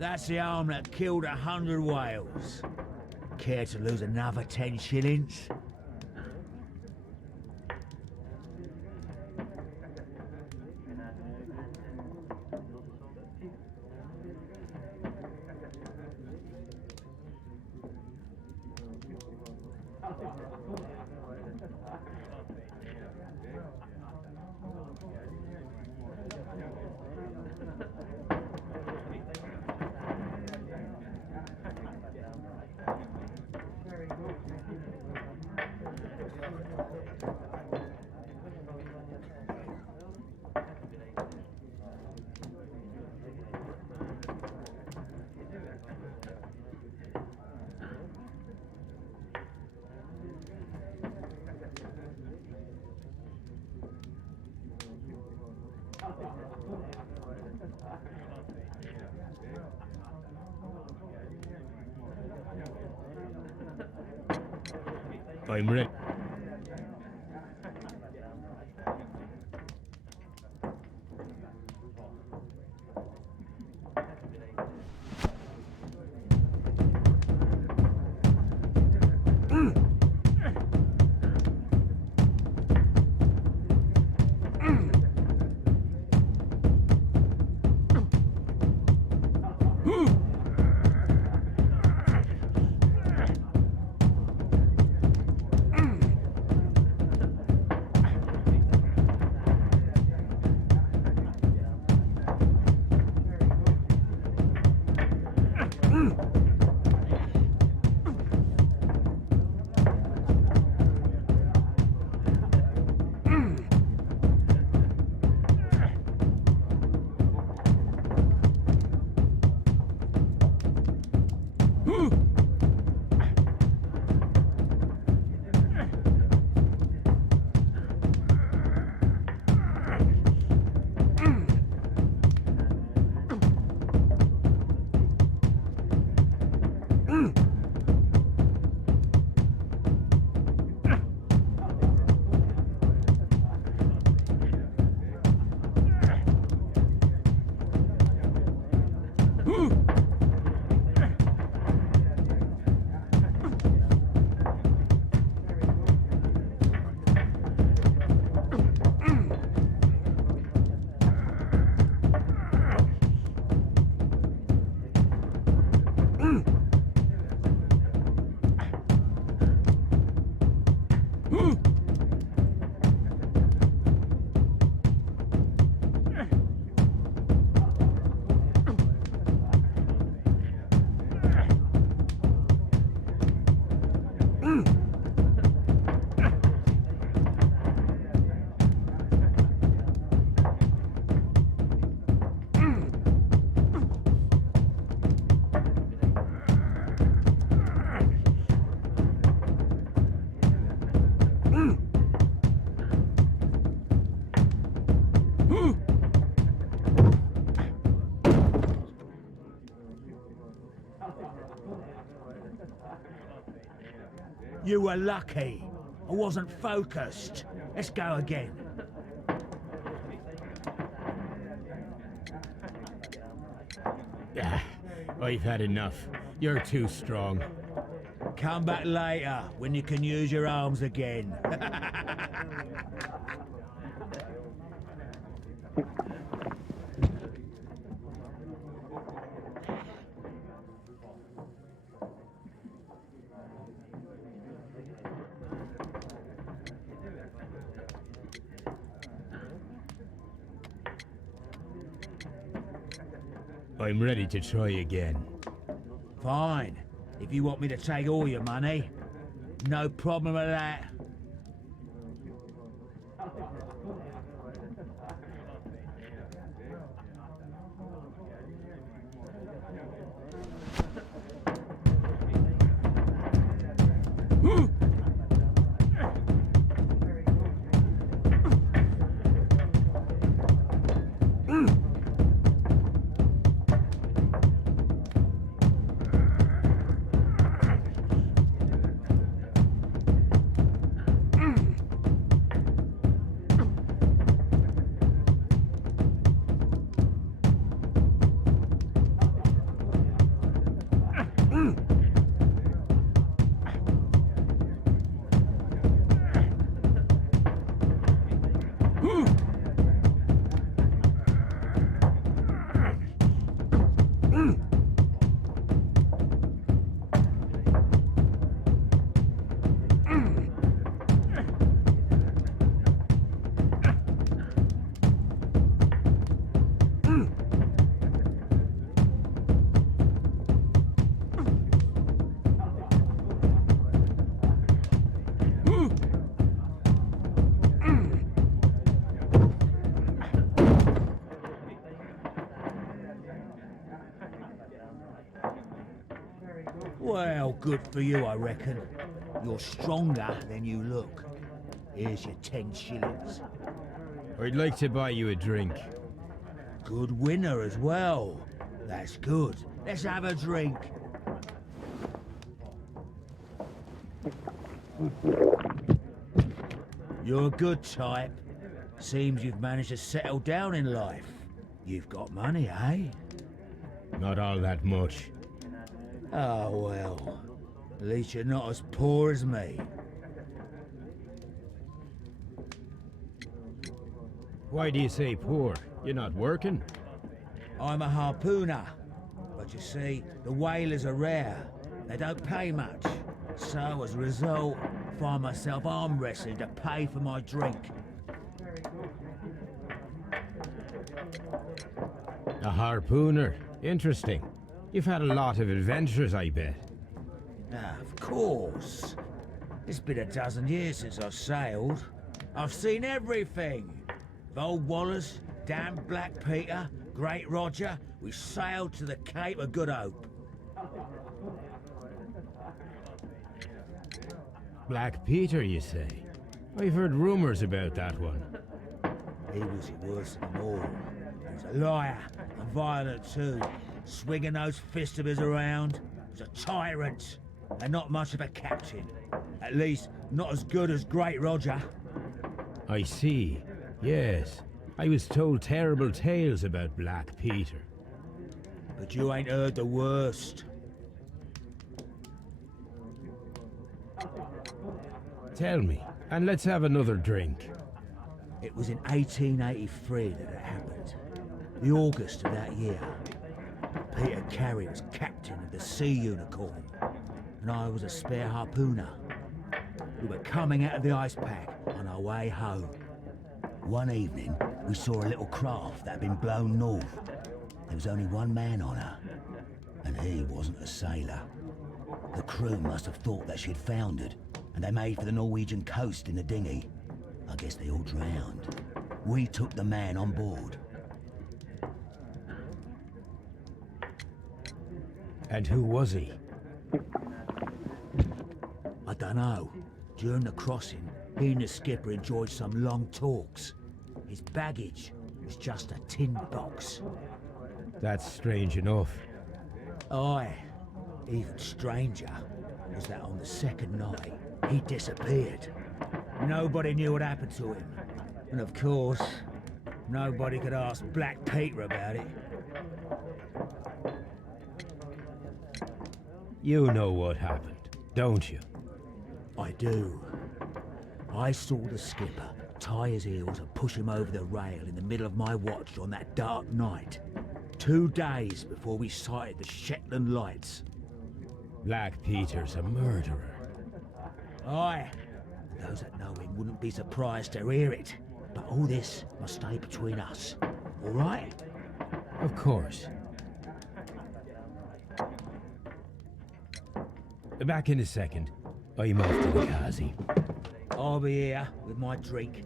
That's the arm that killed 100 whales. Care to lose another 10 shillings? I'm ready. You were lucky. I wasn't focused. Let's go again. I've had enough. You're too strong. Come back later, when you can use your arms again. I'm ready to try again. Fine. If you want me to take all your money, no problem with that. all good for you, I reckon. You're stronger than you look. Here's your 10 shillings. I'd like to buy you a drink. Good winner as well. That's good. Let's have a drink. You're a good type. Seems you've managed to settle down in life. You've got money, eh? Not all that much. Oh, well. At least you're not as poor as me. Why do you say poor? You're not working? I'm a harpooner. But you see, the whalers are rare. They don't pay much. So, as a result, I find myself arm wrestling to pay for my drink. A harpooner. Interesting. You've had a lot of adventures, I bet. Ah, of course. It's been a dozen years since I've sailed. I've seen everything. Old Wallace, damn Black Peter, Great Roger. We sailed to the Cape of Good Hope. Black Peter, you say? I've heard rumors about that one. He was worse than them all. He was a liar, and violent too, swinging those fists of his around. He was a tyrant, and not much of a captain. At least, not as good as Great Roger. I see. Yes. I was told terrible tales about Black Peter. But you ain't heard the worst. Tell me, and let's have another drink. It was in 1883 that it happened. The August of that year. Peter Carey was captain of the Sea Unicorn, and I was a spare harpooner. We were coming out of the ice pack on our way home. One evening, we saw a little craft that had been blown north. There was only one man on her, and he wasn't a sailor. The crew must have thought that she'd foundered, and they made for the Norwegian coast in the dinghy. I guess they all drowned. We took the man on board. And who was he? I dunno. During the crossing, he and the skipper enjoyed some long talks. His baggage was just a tin box. That's strange enough. Aye. Even stranger was that on the second night, he disappeared. Nobody knew what happened to him. And of course, nobody could ask Black Peter about it. You know what happened, don't you? I do. I saw the skipper tie his heels and push him over the rail in the middle of my watch on that dark night. 2 days before we sighted the Shetland lights. Black Peter's a murderer. Aye. Those that know him wouldn't be surprised to hear it. But all this must stay between us. All right? Of course. Back in a second. I'm off to the Kazi. I'll be here with my drink.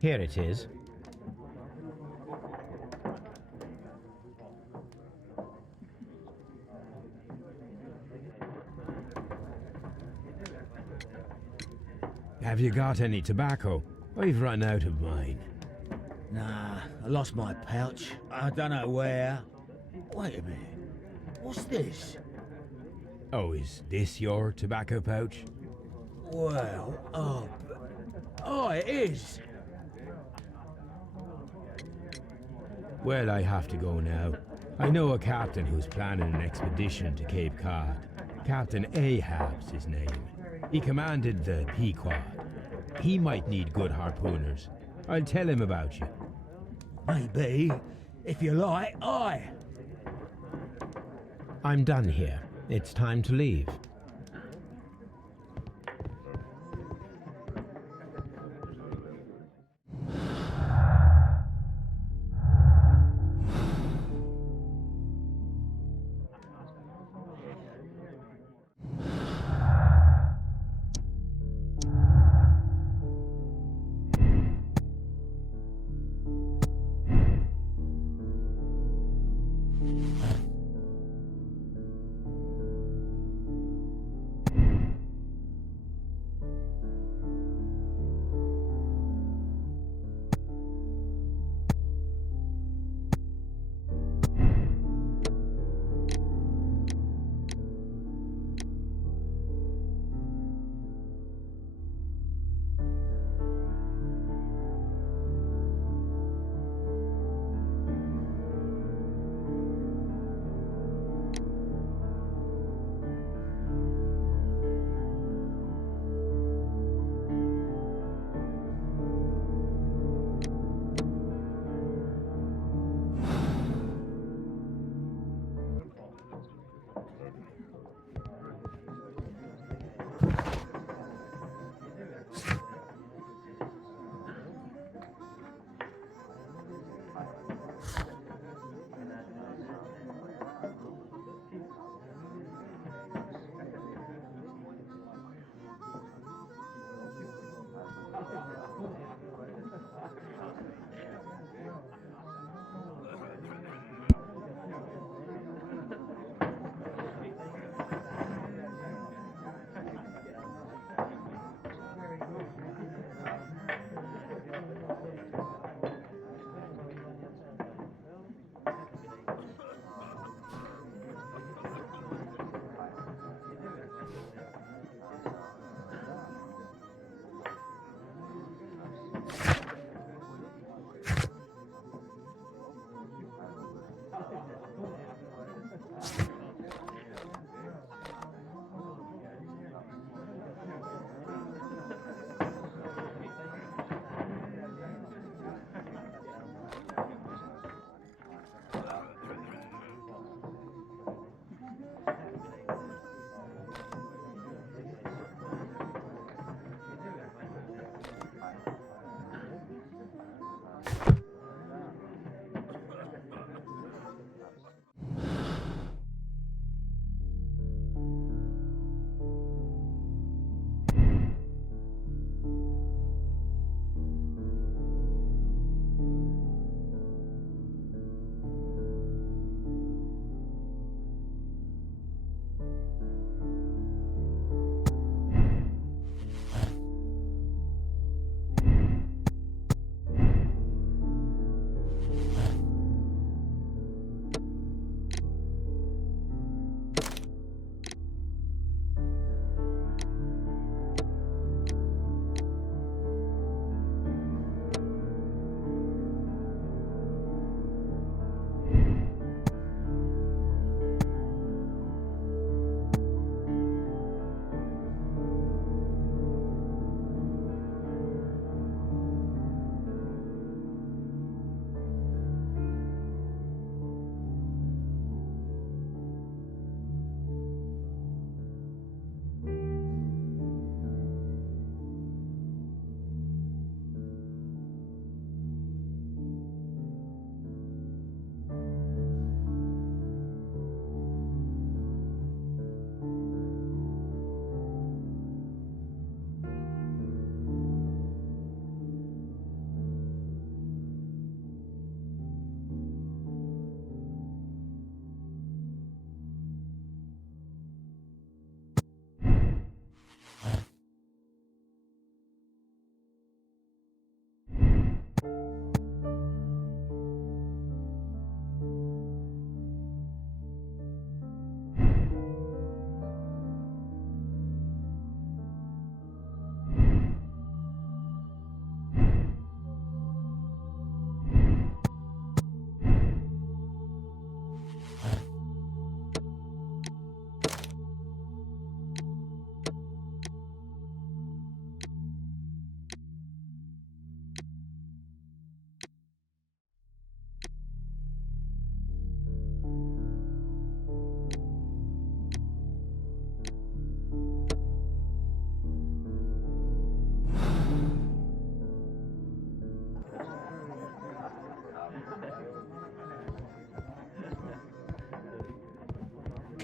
Here it is. Have you got any tobacco? I've run out of mine. Nah, I lost my pouch. I don't know where. Wait a minute. What's this? Oh, is this your tobacco pouch? Well, oh, it is. Well, I have to go now. I know a captain who's planning an expedition to Cape Cod. Captain Ahab's his name. He commanded the Pequod. He might need good harpooners. I'll tell him about you. Maybe, if you like, I'm done here. It's time to leave.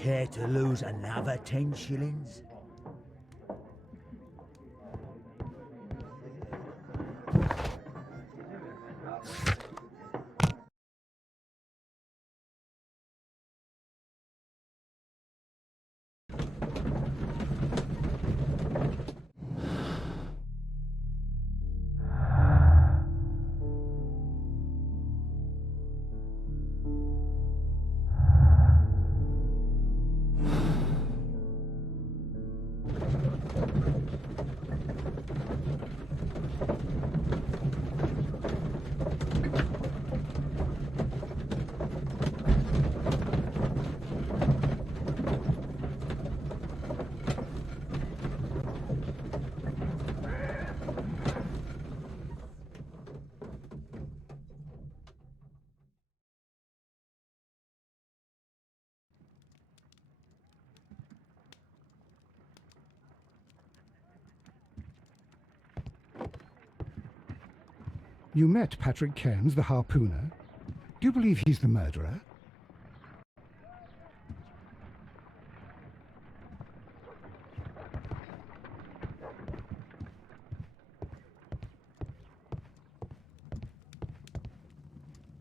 Care to lose another 10 shillings? You met Patrick Cairns, the harpooner. Do you believe he's the murderer?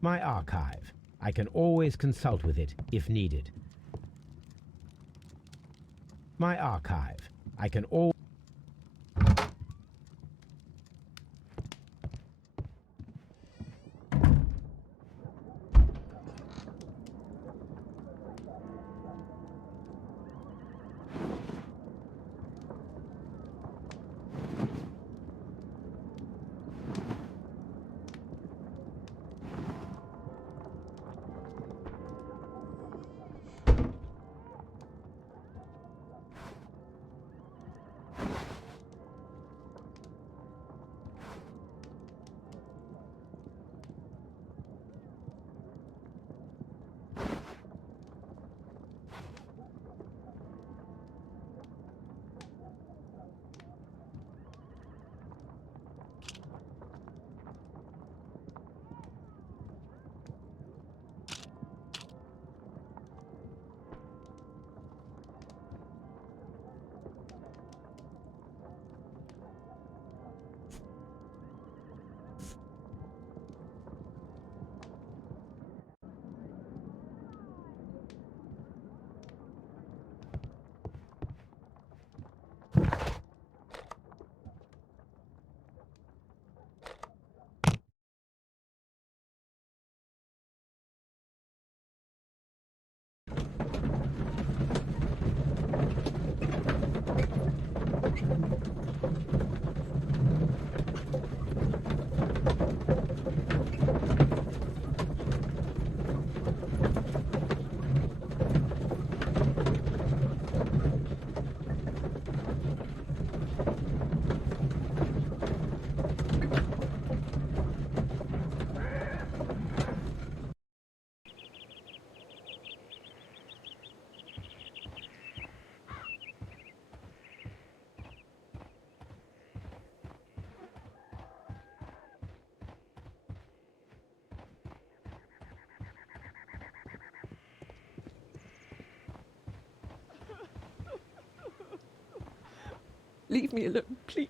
My archive. I can always consult with it if needed. My archive. I can always... Leave me alone, please.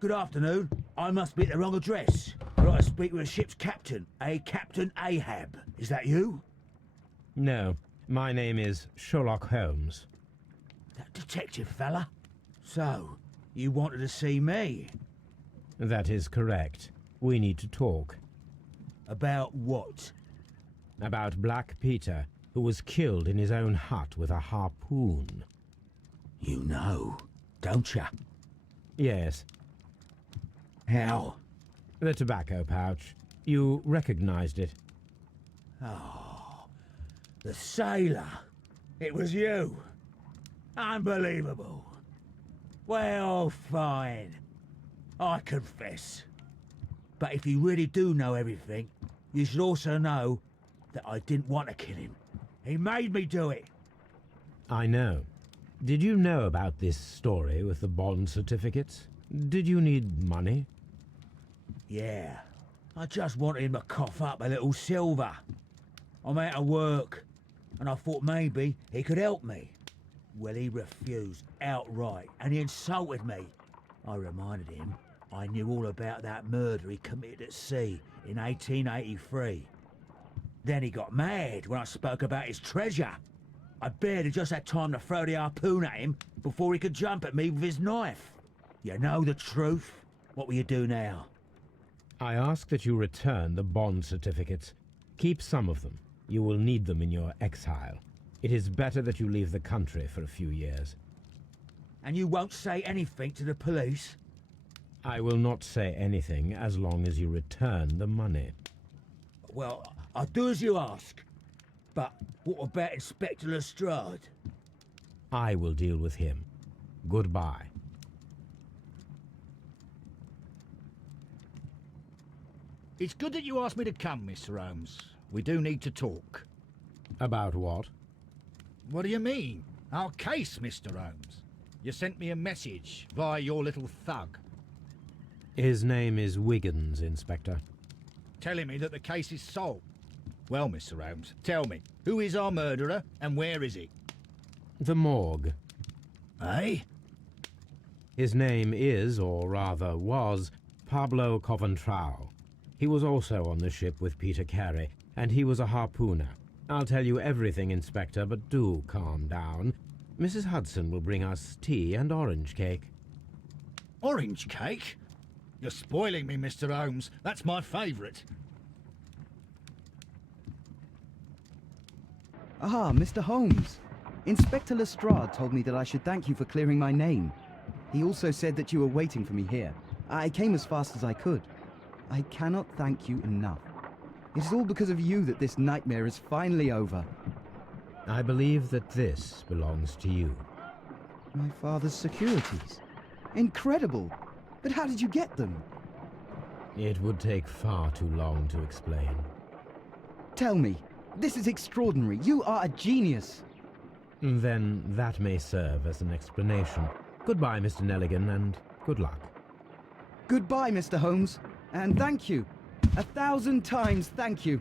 Good afternoon. I must be at the wrong address. I'd like to speak with a ship's captain, a Captain Ahab. Is that you? No, my name is Sherlock Holmes. That detective fella? So, you wanted to see me? That is correct. We need to talk. About what? About Black Peter, who was killed in his own hut with a harpoon. You know, don't ya? Yes, How? the tobacco pouch. You recognized it. Oh, the sailor. It was you. Unbelievable. Well, fine. I confess. But if you really do know everything, you should also know that I didn't want to kill him. He made me do it. I know. Did you know about this story with the bond certificates? Did you need money? Yeah. I just wanted him to cough up a little silver. I'm out of work, and I thought maybe he could help me. Well, he refused outright, and he insulted me. I reminded him I knew all about that murder he committed at sea in 1883. Then he got mad when I spoke about his treasure. I barely just had time to throw the harpoon at him before he could jump at me with his knife. You know the truth. What will you do now? I ask that you return the bond certificates. Keep some of them. You will need them in your exile. It is better that you leave the country for a few years. And you won't say anything to the police? I will not say anything as long as you return the money. Well, I'll do as you ask. But what about Inspector Lestrade? I will deal with him. Goodbye. It's good that you asked me to come, Mr. Holmes. We do need to talk. About what? What do you mean? Our case, Mr. Holmes. You sent me a message via your little thug, His name is Wiggins, Inspector. telling me that the case is solved. Well, Mr. Holmes, tell me, who is our murderer and where is he? The morgue. Eh? His name is, or rather was, Pablo Coventrao. He was also on the ship with Peter Carey, and he was a harpooner. I'll tell you everything, Inspector, but do calm down. Mrs. Hudson will bring us tea and orange cake. Orange cake? You're spoiling me, Mr. Holmes. That's my favourite. Ah, Mr. Holmes. Inspector Lestrade told me that I should thank you for clearing my name. He also said that you were waiting for me here. I came as fast as I could. I cannot thank you enough. It is all because of you that this nightmare is finally over. I believe that this belongs to you. My father's securities. Incredible! But how did you get them? It would take far too long to explain. Tell me. This is extraordinary. You are a genius. Then that may serve as an explanation. Goodbye, Mr. Nelligan, and good luck. Goodbye, Mr. Holmes. And thank you. 1,000 times thank you.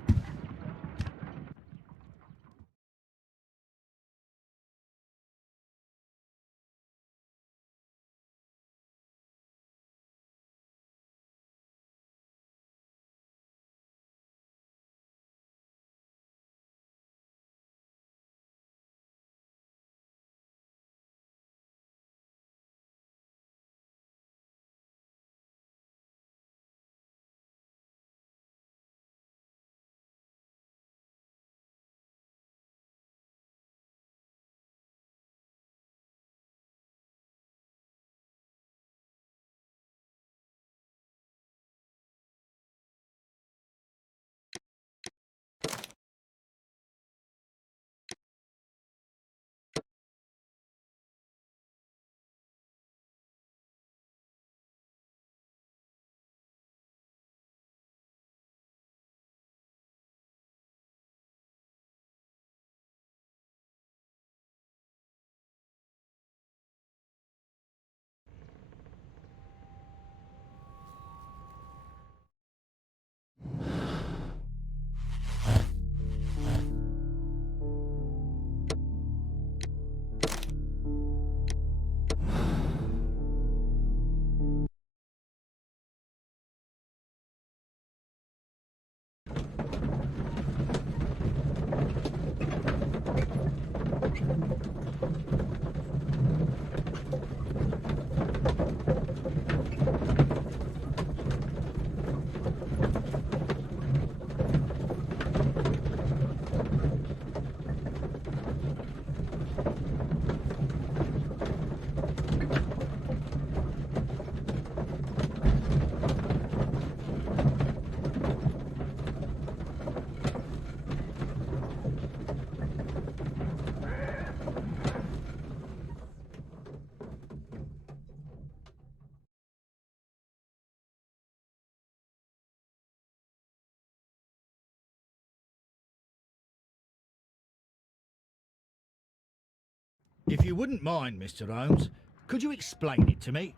If you wouldn't mind, Mr. Holmes, could you explain it to me?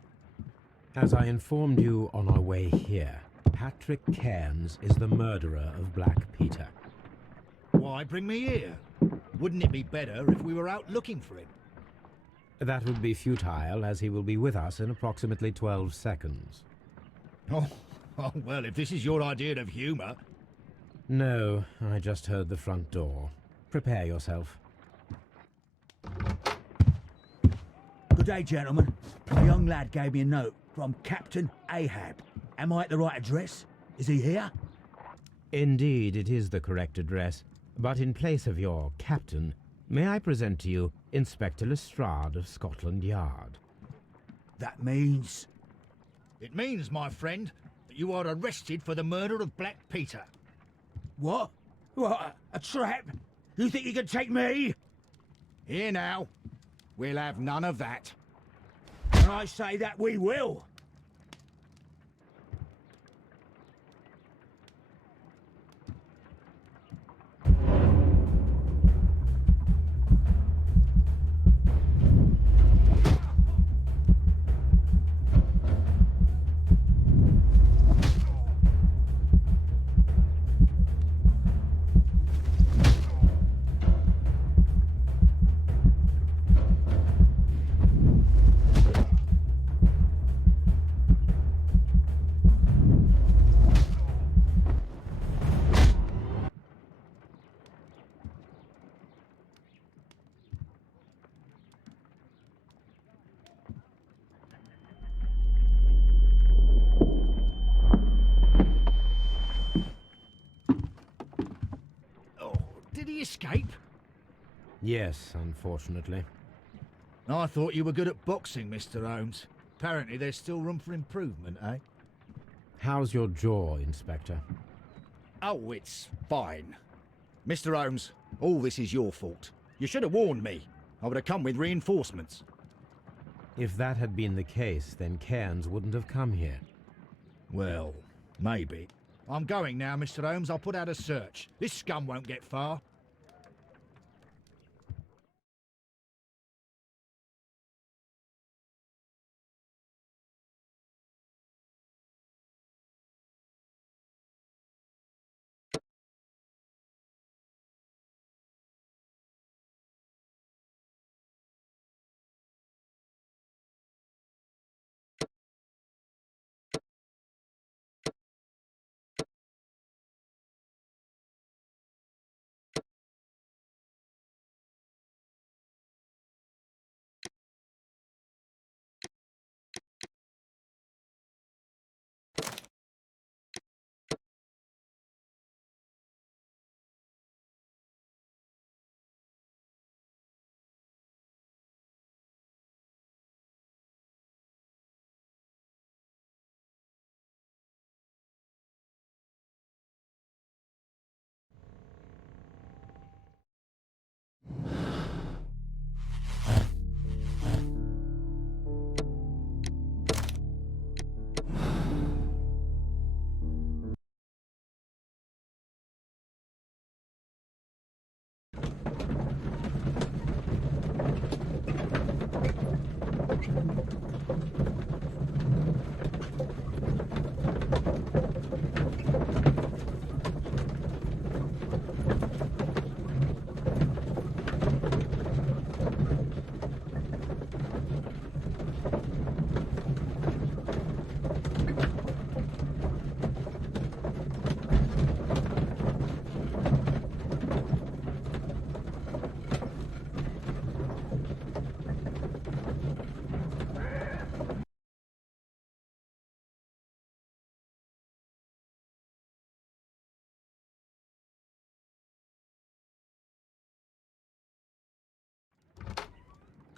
As I informed you on our way here, Patrick Cairns is the murderer of Black Peter. Why bring me here? Wouldn't it be better if we were out looking for him? That would be futile, as he will be with us in approximately 12 seconds. Oh, well, if this is your idea of humour... No, I just heard the front door. Prepare yourself. Good day, gentlemen. A young lad gave me a note from Captain Ahab. Am I at the right address? Is he here? Indeed, it is the correct address. But in place of your captain, may I present to you Inspector Lestrade of Scotland Yard? That means... It means, my friend, that you are arrested for the murder of Black Peter. What? What? A trap? You think you can take me? Here now. We'll have none of that. And I say that we will. Did he escape? Yes, unfortunately. I thought you were good at boxing, Mr. Holmes. Apparently there's still room for improvement, eh? How's your jaw, Inspector? Oh, it's fine. Mr. Holmes, all this is your fault. You should have warned me. I would have come with reinforcements. If that had been the case, then Cairns wouldn't have come here. Well, maybe. I'm going now, Mr. Holmes. I'll put out a search. This scum won't get far.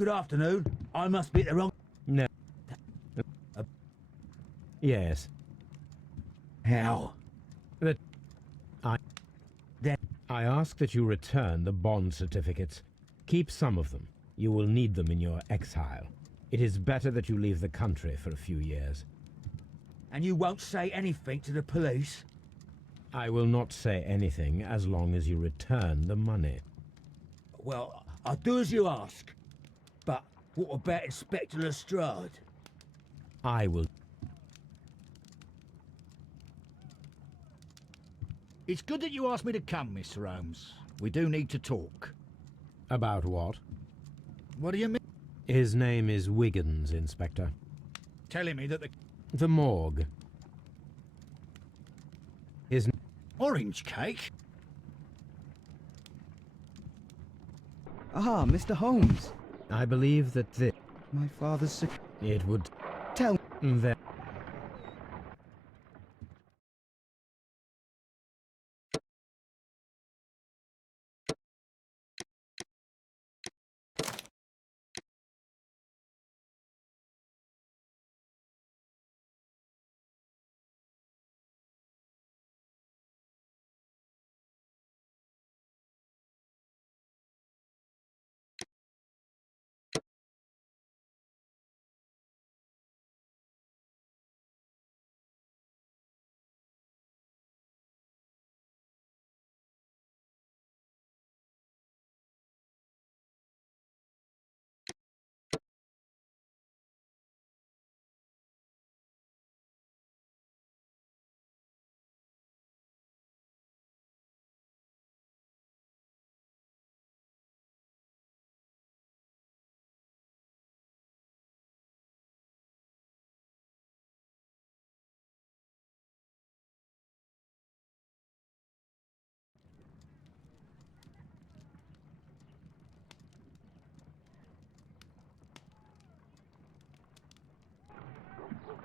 Good afternoon. I must be at the wrong... No. Yes. How? That Then... I ask that you return the bond certificates. Keep some of them. You will need them in your exile. It is better that you leave the country for a few years. And you won't say anything to the police? I will not say anything as long as you return the money. Well, I'll do as you ask. But what about Inspector Lestrade? I will. It's good that you asked me to come, Mr. Holmes. We do need to talk. About what? What do you mean? His name is Wiggins, Inspector. Telling me that the The morgue. His orange cake? Ah, Mr. Holmes. I believe that My father's sick. it would Tell that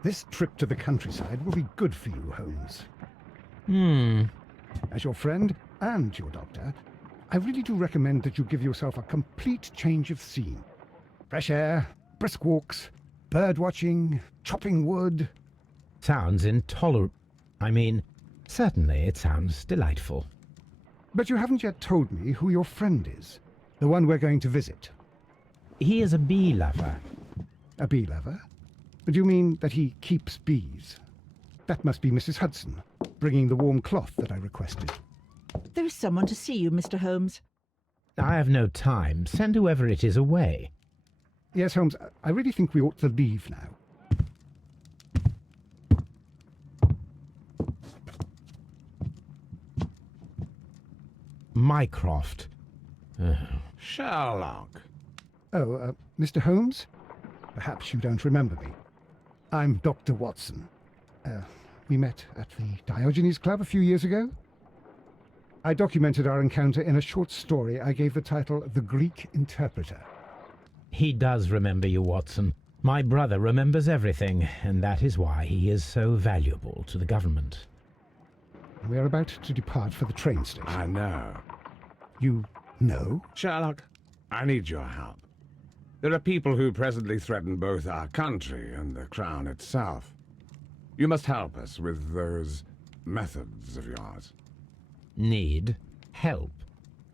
This trip to the countryside will be good for you, Holmes. As your friend and your doctor, I really do recommend that you give yourself a complete change of scene. Fresh air, brisk walks, bird watching, chopping wood. sounds intolerable. I mean, certainly it sounds delightful. But you haven't yet told me who your friend is, the one we're going to visit. He is a bee lover. A bee lover? Do you mean that he keeps bees? That must be Mrs. Hudson, bringing the warm cloth that I requested. There is someone to see you, Mr. Holmes. I have no time. Send whoever it is away. Yes, Holmes, I really think we ought to leave now. Mycroft. Sherlock. Oh, Mr. Holmes? Perhaps you don't remember me. I'm Dr. Watson. We met at the Diogenes Club a few years ago. I documented our encounter in a short story I gave the title The Greek Interpreter. He does remember you, Watson. My brother remembers everything, and that is why he is so valuable to the government. We are about to depart for the train station. I know. You know? Sherlock, I need your help. There are people who presently threaten both our country and the Crown itself. You must help us with those methods of yours. Need? Help?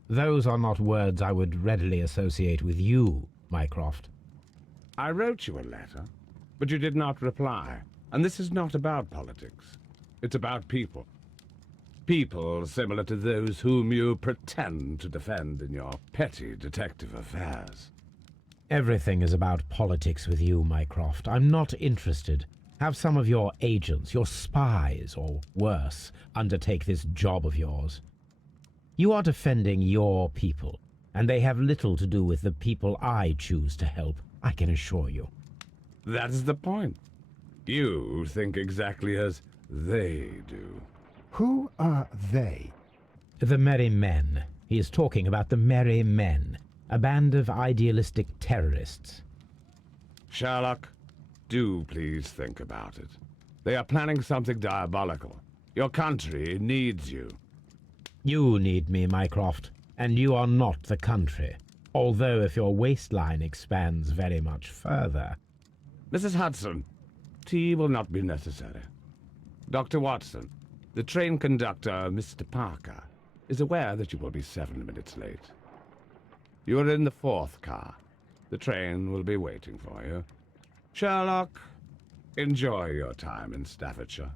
Those are not words I would readily associate with you, Mycroft. I wrote you a letter, but you did not reply. And this is not about politics. It's about people. People similar to those whom you pretend to defend in your petty detective affairs. Everything is about politics with you, Mycroft. I'm not interested. Have some of your agents, your spies, or worse, undertake this job of yours. You are defending your people, and they have little to do with the people I choose to help, I can assure you. That is the point. You think exactly as they do. Who are they? The Merry Men. He is talking about the Merry Men, a band of idealistic terrorists. Sherlock, do please think about it. They are planning something diabolical. Your country needs you. You need me, Mycroft, and you are not the country. Although if your waistline expands very much further. Mrs. Hudson, tea will not be necessary. Dr. Watson, the train conductor, Mr. Parker, is aware that you will be 7 minutes late. You are in the 4th car. The train will be waiting for you. Sherlock, enjoy your time in Staffordshire.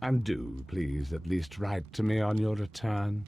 And do, please, at least write to me on your return.